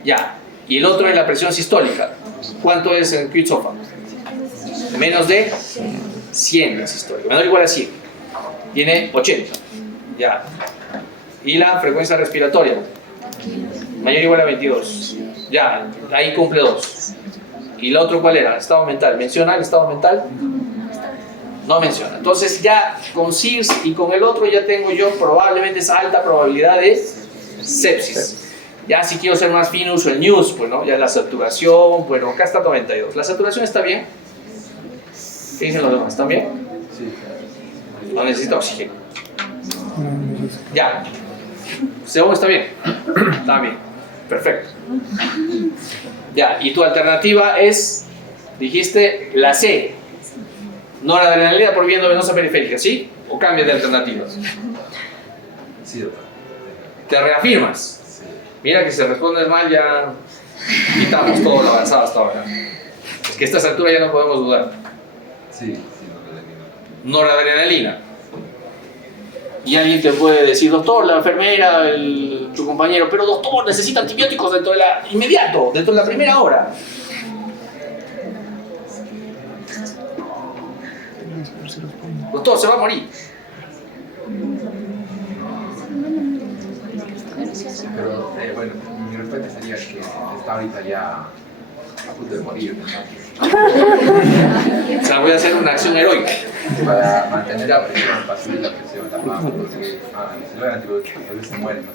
Ya, y el otro es la presión sistólica. ¿Cuánto es en QT-SOFA? Menos de 100 la sistólica, menor o igual a 100. Tiene 80. Ya. Y la frecuencia respiratoria, mayor o igual a 22. Ya, ahí cumple 2. ¿Y el otro cuál era? Estado mental. ¿Menciona el estado mental? No menciona. Entonces ya con SIRS y con el otro ya tengo yo probablemente esa alta probabilidad de sepsis. Ya si quiero ser más fino uso el NEWS, pues no, ya la saturación, bueno, acá está 92. ¿La saturación está bien? ¿Qué dicen los demás? ¿Están bien? Sí. No necesita oxígeno. Ya. ¿Según está bien? Está bien. Perfecto. Ya, y tu alternativa es, dijiste, la C. Noradrenalina por vía venosa periférica, ¿sí? ¿O cambias de alternativas? Sí, doctor. ¿Te reafirmas? Sí. Mira que si respondes mal ya quitamos todo lo avanzado hasta ahora. Es que a estas alturas ya no podemos dudar. Sí, Noradrenalina. Y alguien te puede decir, doctor, la enfermera, tu compañero, pero doctor, necesita antibióticos inmediato, dentro de la primera hora. Doctor, se va a morir. Pero bueno, mi respuesta sería que está ahorita ya a punto de morir, ¿no? O sea, voy a hacer una acción heroica. Para mantener la presión, para subir la presión, la mano, porque si no hay antibióticos, a veces se mueren, ¿no?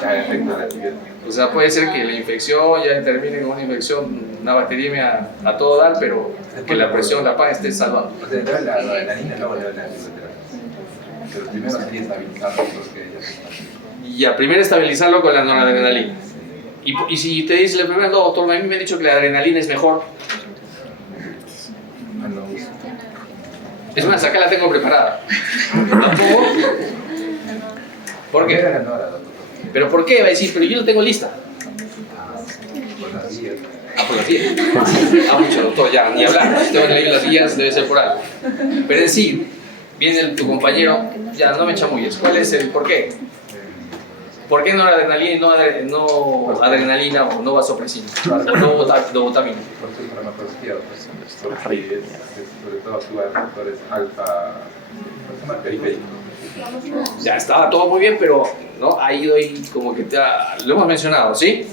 Ya efecto del antibiótico. O sea, puede ser que la infección ya termine en una infección, una bacteriemia a todo dar, pero que la presión, la PAN esté salvando. O sea, la adrenalina luego le da la antibiótica. Pero primero sería estabilizarlo, porque ya se está. Y ya, primero estabilizarlo con la noradrenalina. Y si te dice el primer doctor, a mí me han dicho que la adrenalina es mejor. No uso. Es más, acá la tengo preparada. ¿La pongo? ¿Por qué? Era la Nora, doctor. ¿Pero por qué? Va a decir, pero yo la tengo lista. Por las guías. Ah, por las guías. Ah, mucho doctor, ya, ni hablar. Si te van a leer las guías, debe ser por algo. Pero en sí, viene tu compañero, ya, no me chamulles. ¿Cuál es el por qué? ¿Por qué no adrenalina y no adrenalina o no vasopresina? O no dobutamina. Por su farmacología, porque sobre todo actúa en factores alfa, periféricos. Ya estaba todo muy bien, pero ¿no? Ha ido ahí como que lo hemos mencionado, ¿sí?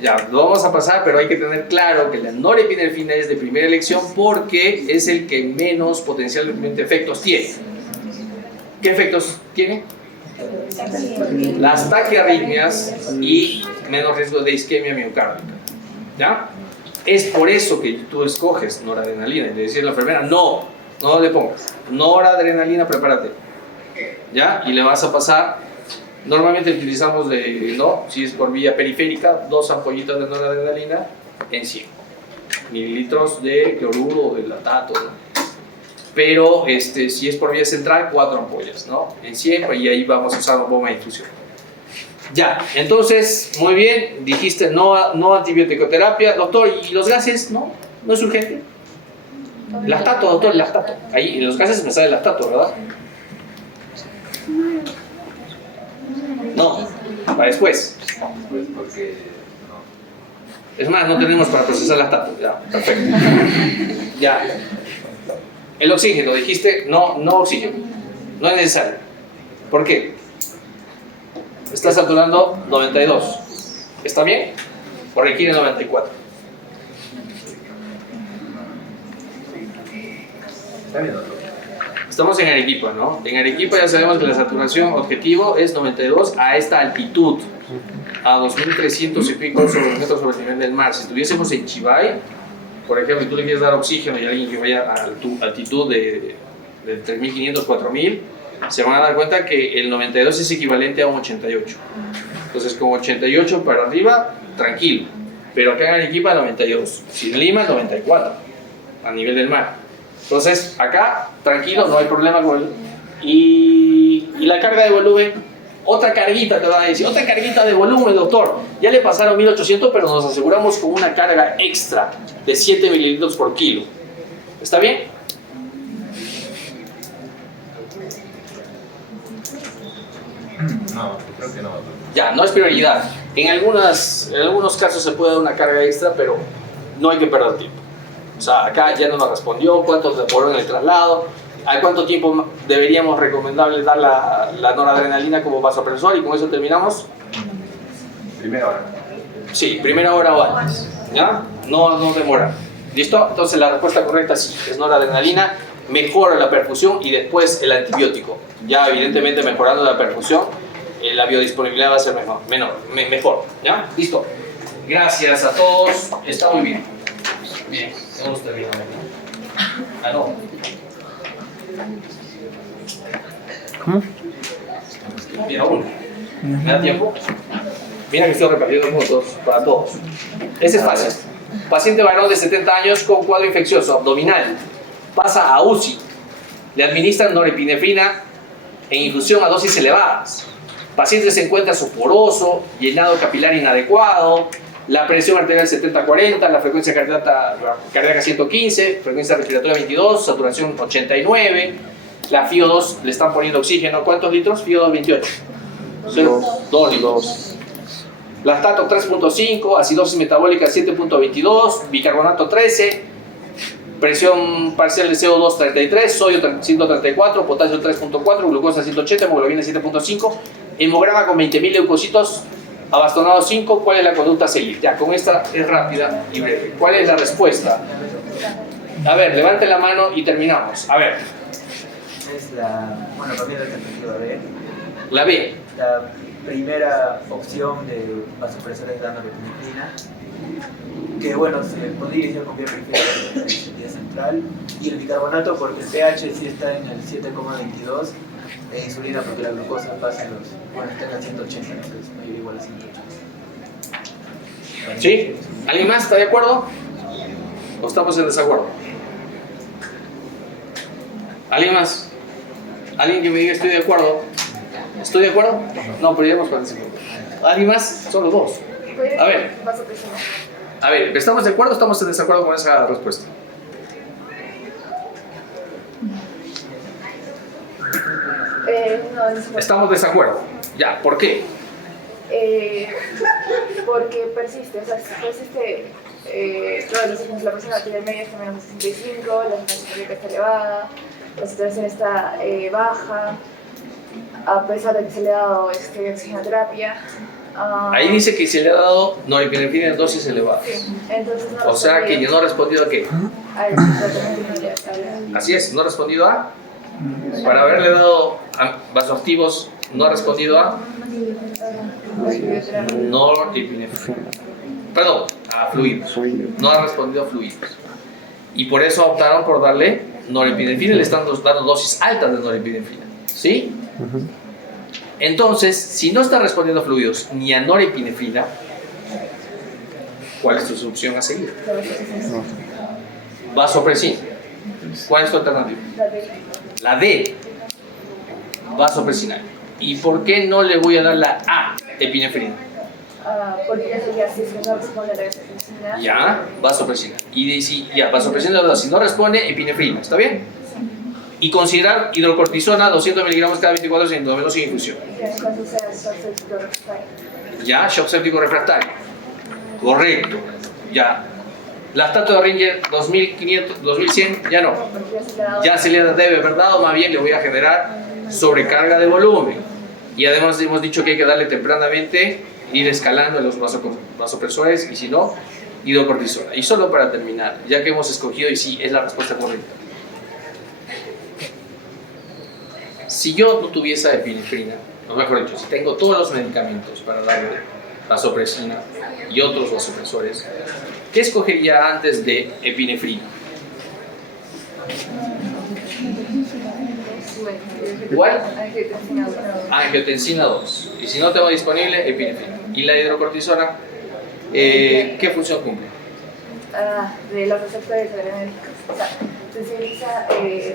Ya, lo vamos a pasar, pero hay que tener claro que la norepinefrina es de primera elección porque es el que menos potencialmente efectos tiene. ¿Qué efectos tiene? Las taquiarritmias y menos riesgo de isquemia miocárdica. ¿Ya? Es por eso que tú escoges noradrenalina y le decís a la enfermera, no le pongas. Noradrenalina, prepárate. ¿Ya? Y le vas a pasar, normalmente utilizamos si es por vía periférica, 2 ampollitas de noradrenalina en 100 mililitros de cloruro o de lactato, ¿no? Pero si es por vía central, 4 ampollas, ¿no? En 100, y ahí vamos a usar una bomba de infusión. Ya, entonces, muy bien, dijiste no antibiótico-terapia. Doctor, ¿y los gases? ¿No es urgente? Lactato, doctor, lactato. Ahí, en los gases me sale lactato, ¿verdad? No, para después. Pues porque no. Es más, no tenemos para procesar lactato. Ya, perfecto. Ya. El oxígeno, dijiste, no oxígeno. No es necesario. ¿Por qué? Estás saturando 92. ¿Está bien? ¿O requiere 94? Está bien, doctor. Estamos en Arequipa, ¿no? En Arequipa ya sabemos que la saturación objetivo es 92 a esta altitud, a 2300 y pico metros sobre el nivel del mar. Si estuviésemos en Chivay, por ejemplo, y tú le quieres dar oxígeno y a alguien que vaya a altitud de 3500, 4000, se van a dar cuenta que el 92 es equivalente a un 88. Entonces, con 88 para arriba, tranquilo. Pero acá en Arequipa, 92. Si en Lima, 94, a nivel del mar. Entonces, acá, tranquilo, no hay problema con el... Y la carga de volumen, otra carguita te van a decir, otra carguita de volumen, doctor. Ya le pasaron 1800, pero nos aseguramos con una carga extra de 7 mililitros por kilo. ¿Está bien? No, creo que no, doctor. Ya, no es prioridad. En algunos casos se puede dar una carga extra, pero no hay que perder tiempo. O sea, acá ya no nos respondió cuánto demoró en el traslado, a cuánto tiempo deberíamos recomendarle dar la noradrenalina como vasopresor, y con eso terminamos. Primera hora. Sí, primera hora o antes. ¿Ya? No demora. ¿Listo? Entonces la respuesta correcta sí, es noradrenalina, mejora la perfusión y después el antibiótico. Ya evidentemente mejorando la perfusión, la biodisponibilidad va a ser mejor. ¿Ya? Listo. Gracias a todos. Está muy bien. Bien, hemos terminado. Ah, no. ¿Cómo? Mira, uno. ¿Me da tiempo? Mira que estoy repartiendo puntos para todos. Ese es fácil. Paciente varón de 70 años con cuadro infeccioso abdominal. Pasa a UCI. Le administran norepinefrina en infusión a dosis elevadas. Paciente se encuentra soporoso, llenado capilar inadecuado, la presión arterial 70-40, la frecuencia cardíaca 115, frecuencia respiratoria 22, saturación 89, la FIO2 le están poniendo oxígeno. ¿Cuántos litros? FIO2 28. 2 litros. Lactato 3.5, acidosis metabólica 7.22, bicarbonato 13, presión parcial de CO2 33, sodio 134, potasio 3.4, glucosa 180, hemoglobina 7.5, hemograma con 20.000 leucocitos, abastonado 5. ¿Cuál es la conducta a seguir? Ya, con esta es rápida y breve. ¿Cuál es la respuesta? A ver, levante la mano y terminamos. A ver. Es para mí la alternativa B. La B. La primera opción de vasopresores de norepinefrina, que se podría iniciar con vía periférica de vía central, y el bicarbonato porque el pH sí está en el 7,22, e insulina porque la glucosa pasa en está en el 180, ¿no? Que es mayor o igual a 180. ¿Sí? ¿Alguien más está de acuerdo? ¿O estamos en desacuerdo? ¿Alguien más? ¿Alguien que me diga estoy de acuerdo? ¿Estoy de acuerdo? No, pero ya hemos participado. ¿Alguien más? Solo dos. A ver. A ver, ¿estamos de acuerdo o estamos en desacuerdo con esa respuesta? No, Estamos de desacuerdo. Ya, ¿por qué? Porque persiste, todos los signos, la persona tiene media está menos de 65, la frecuencia cardíaca está elevada, la saturación está baja, a pesar de que se le ha dado oxigenoterapia, Ahí dice que se le ha dado norepinefrina en dosis elevadas. Sí, entonces no O sea que ya no ha respondido a qué. al tratamiento inicial. Así es, no ha respondido a. Para haberle dado vasoactivos, no ha respondido a norepinefrina. Perdón, a fluidos. No ha respondido a fluidos. Y por eso optaron por darle norepinefrina y le están dando dosis altas de norepinefrina. ¿Sí? Entonces, si no está respondiendo a fluidos ni a norepinefrina, ¿cuál es tu opción a seguir? Vasopresina. ¿Cuál es tu alternativa? La D. Vasopresina. ¿Y por qué no le voy a dar la A, epinefrina? Porque ya sería así, si no responde a la vasopresina. Ya, vasopresina. Y si ya, vasopresina, si no responde, epinefrina. ¿Está bien? Y considerar hidrocortisona 200 miligramos cada 24 segundos, menos sin infusión. Entonces sea shock séptico refractario. Ya, shock séptico refractario. Correcto. Ya. Lactato de Ringer 2500, 2100, ya no. Porque ya se le ha dado. Ya se le debe, ¿verdad? O más bien le voy a generar sobrecarga de volumen. Y además hemos dicho que hay que darle tempranamente, ir escalando los vasopresores y si no, hidrocortisona. Y solo para terminar, ya que hemos escogido y sí, es la respuesta correcta. Si yo no tuviese epinefrina, o mejor dicho, si tengo todos los medicamentos para darle vasopresina y otros vasopresores, ¿qué escogería antes de epinefrina? ¿Cuál? Angiotensina 2. Y si no tengo disponible, epinefrina. ¿Y la hidrocortisona? ¿Qué función cumple? De los receptores adrenérgicos. O sea, sensibiliza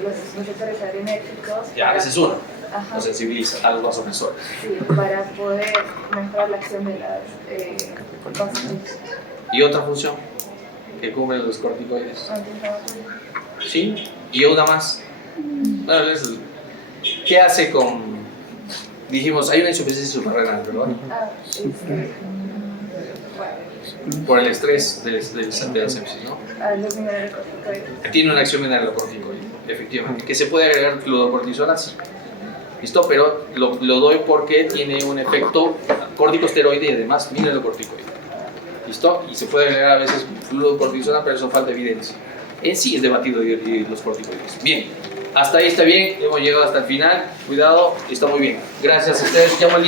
los receptores adrenérgicos. Ya, ese es uno. Ajá. Lo sensibiliza a los vasopresores. Sí, para poder mejorar la acción de las vasopresores. ¿Y otra función que cumplen los corticoides? Antiinflamatorio. ¿Sí? ¿Y una más? Bueno, ¿qué hace con...? Dijimos, hay una insuficiencia suprarrenal, ¿verdad? Bueno, Por el estrés de la sepsis, ¿no? los minerales corticoides. Tiene una acción mineralocorticoide, efectivamente. ¿Que se puede agregar fluorocortisona? Sí. ¿Listo? Pero lo doy porque tiene un efecto corticosteroide y además mineralocorticoide. ¿Listo? Y se puede agregar a veces fluorocortisona, pero eso falta evidencia. En sí es debatido los corticoides. Bien, hasta ahí está bien, hemos llegado hasta el final. Cuidado, está muy bien. Gracias a ustedes, ya listo.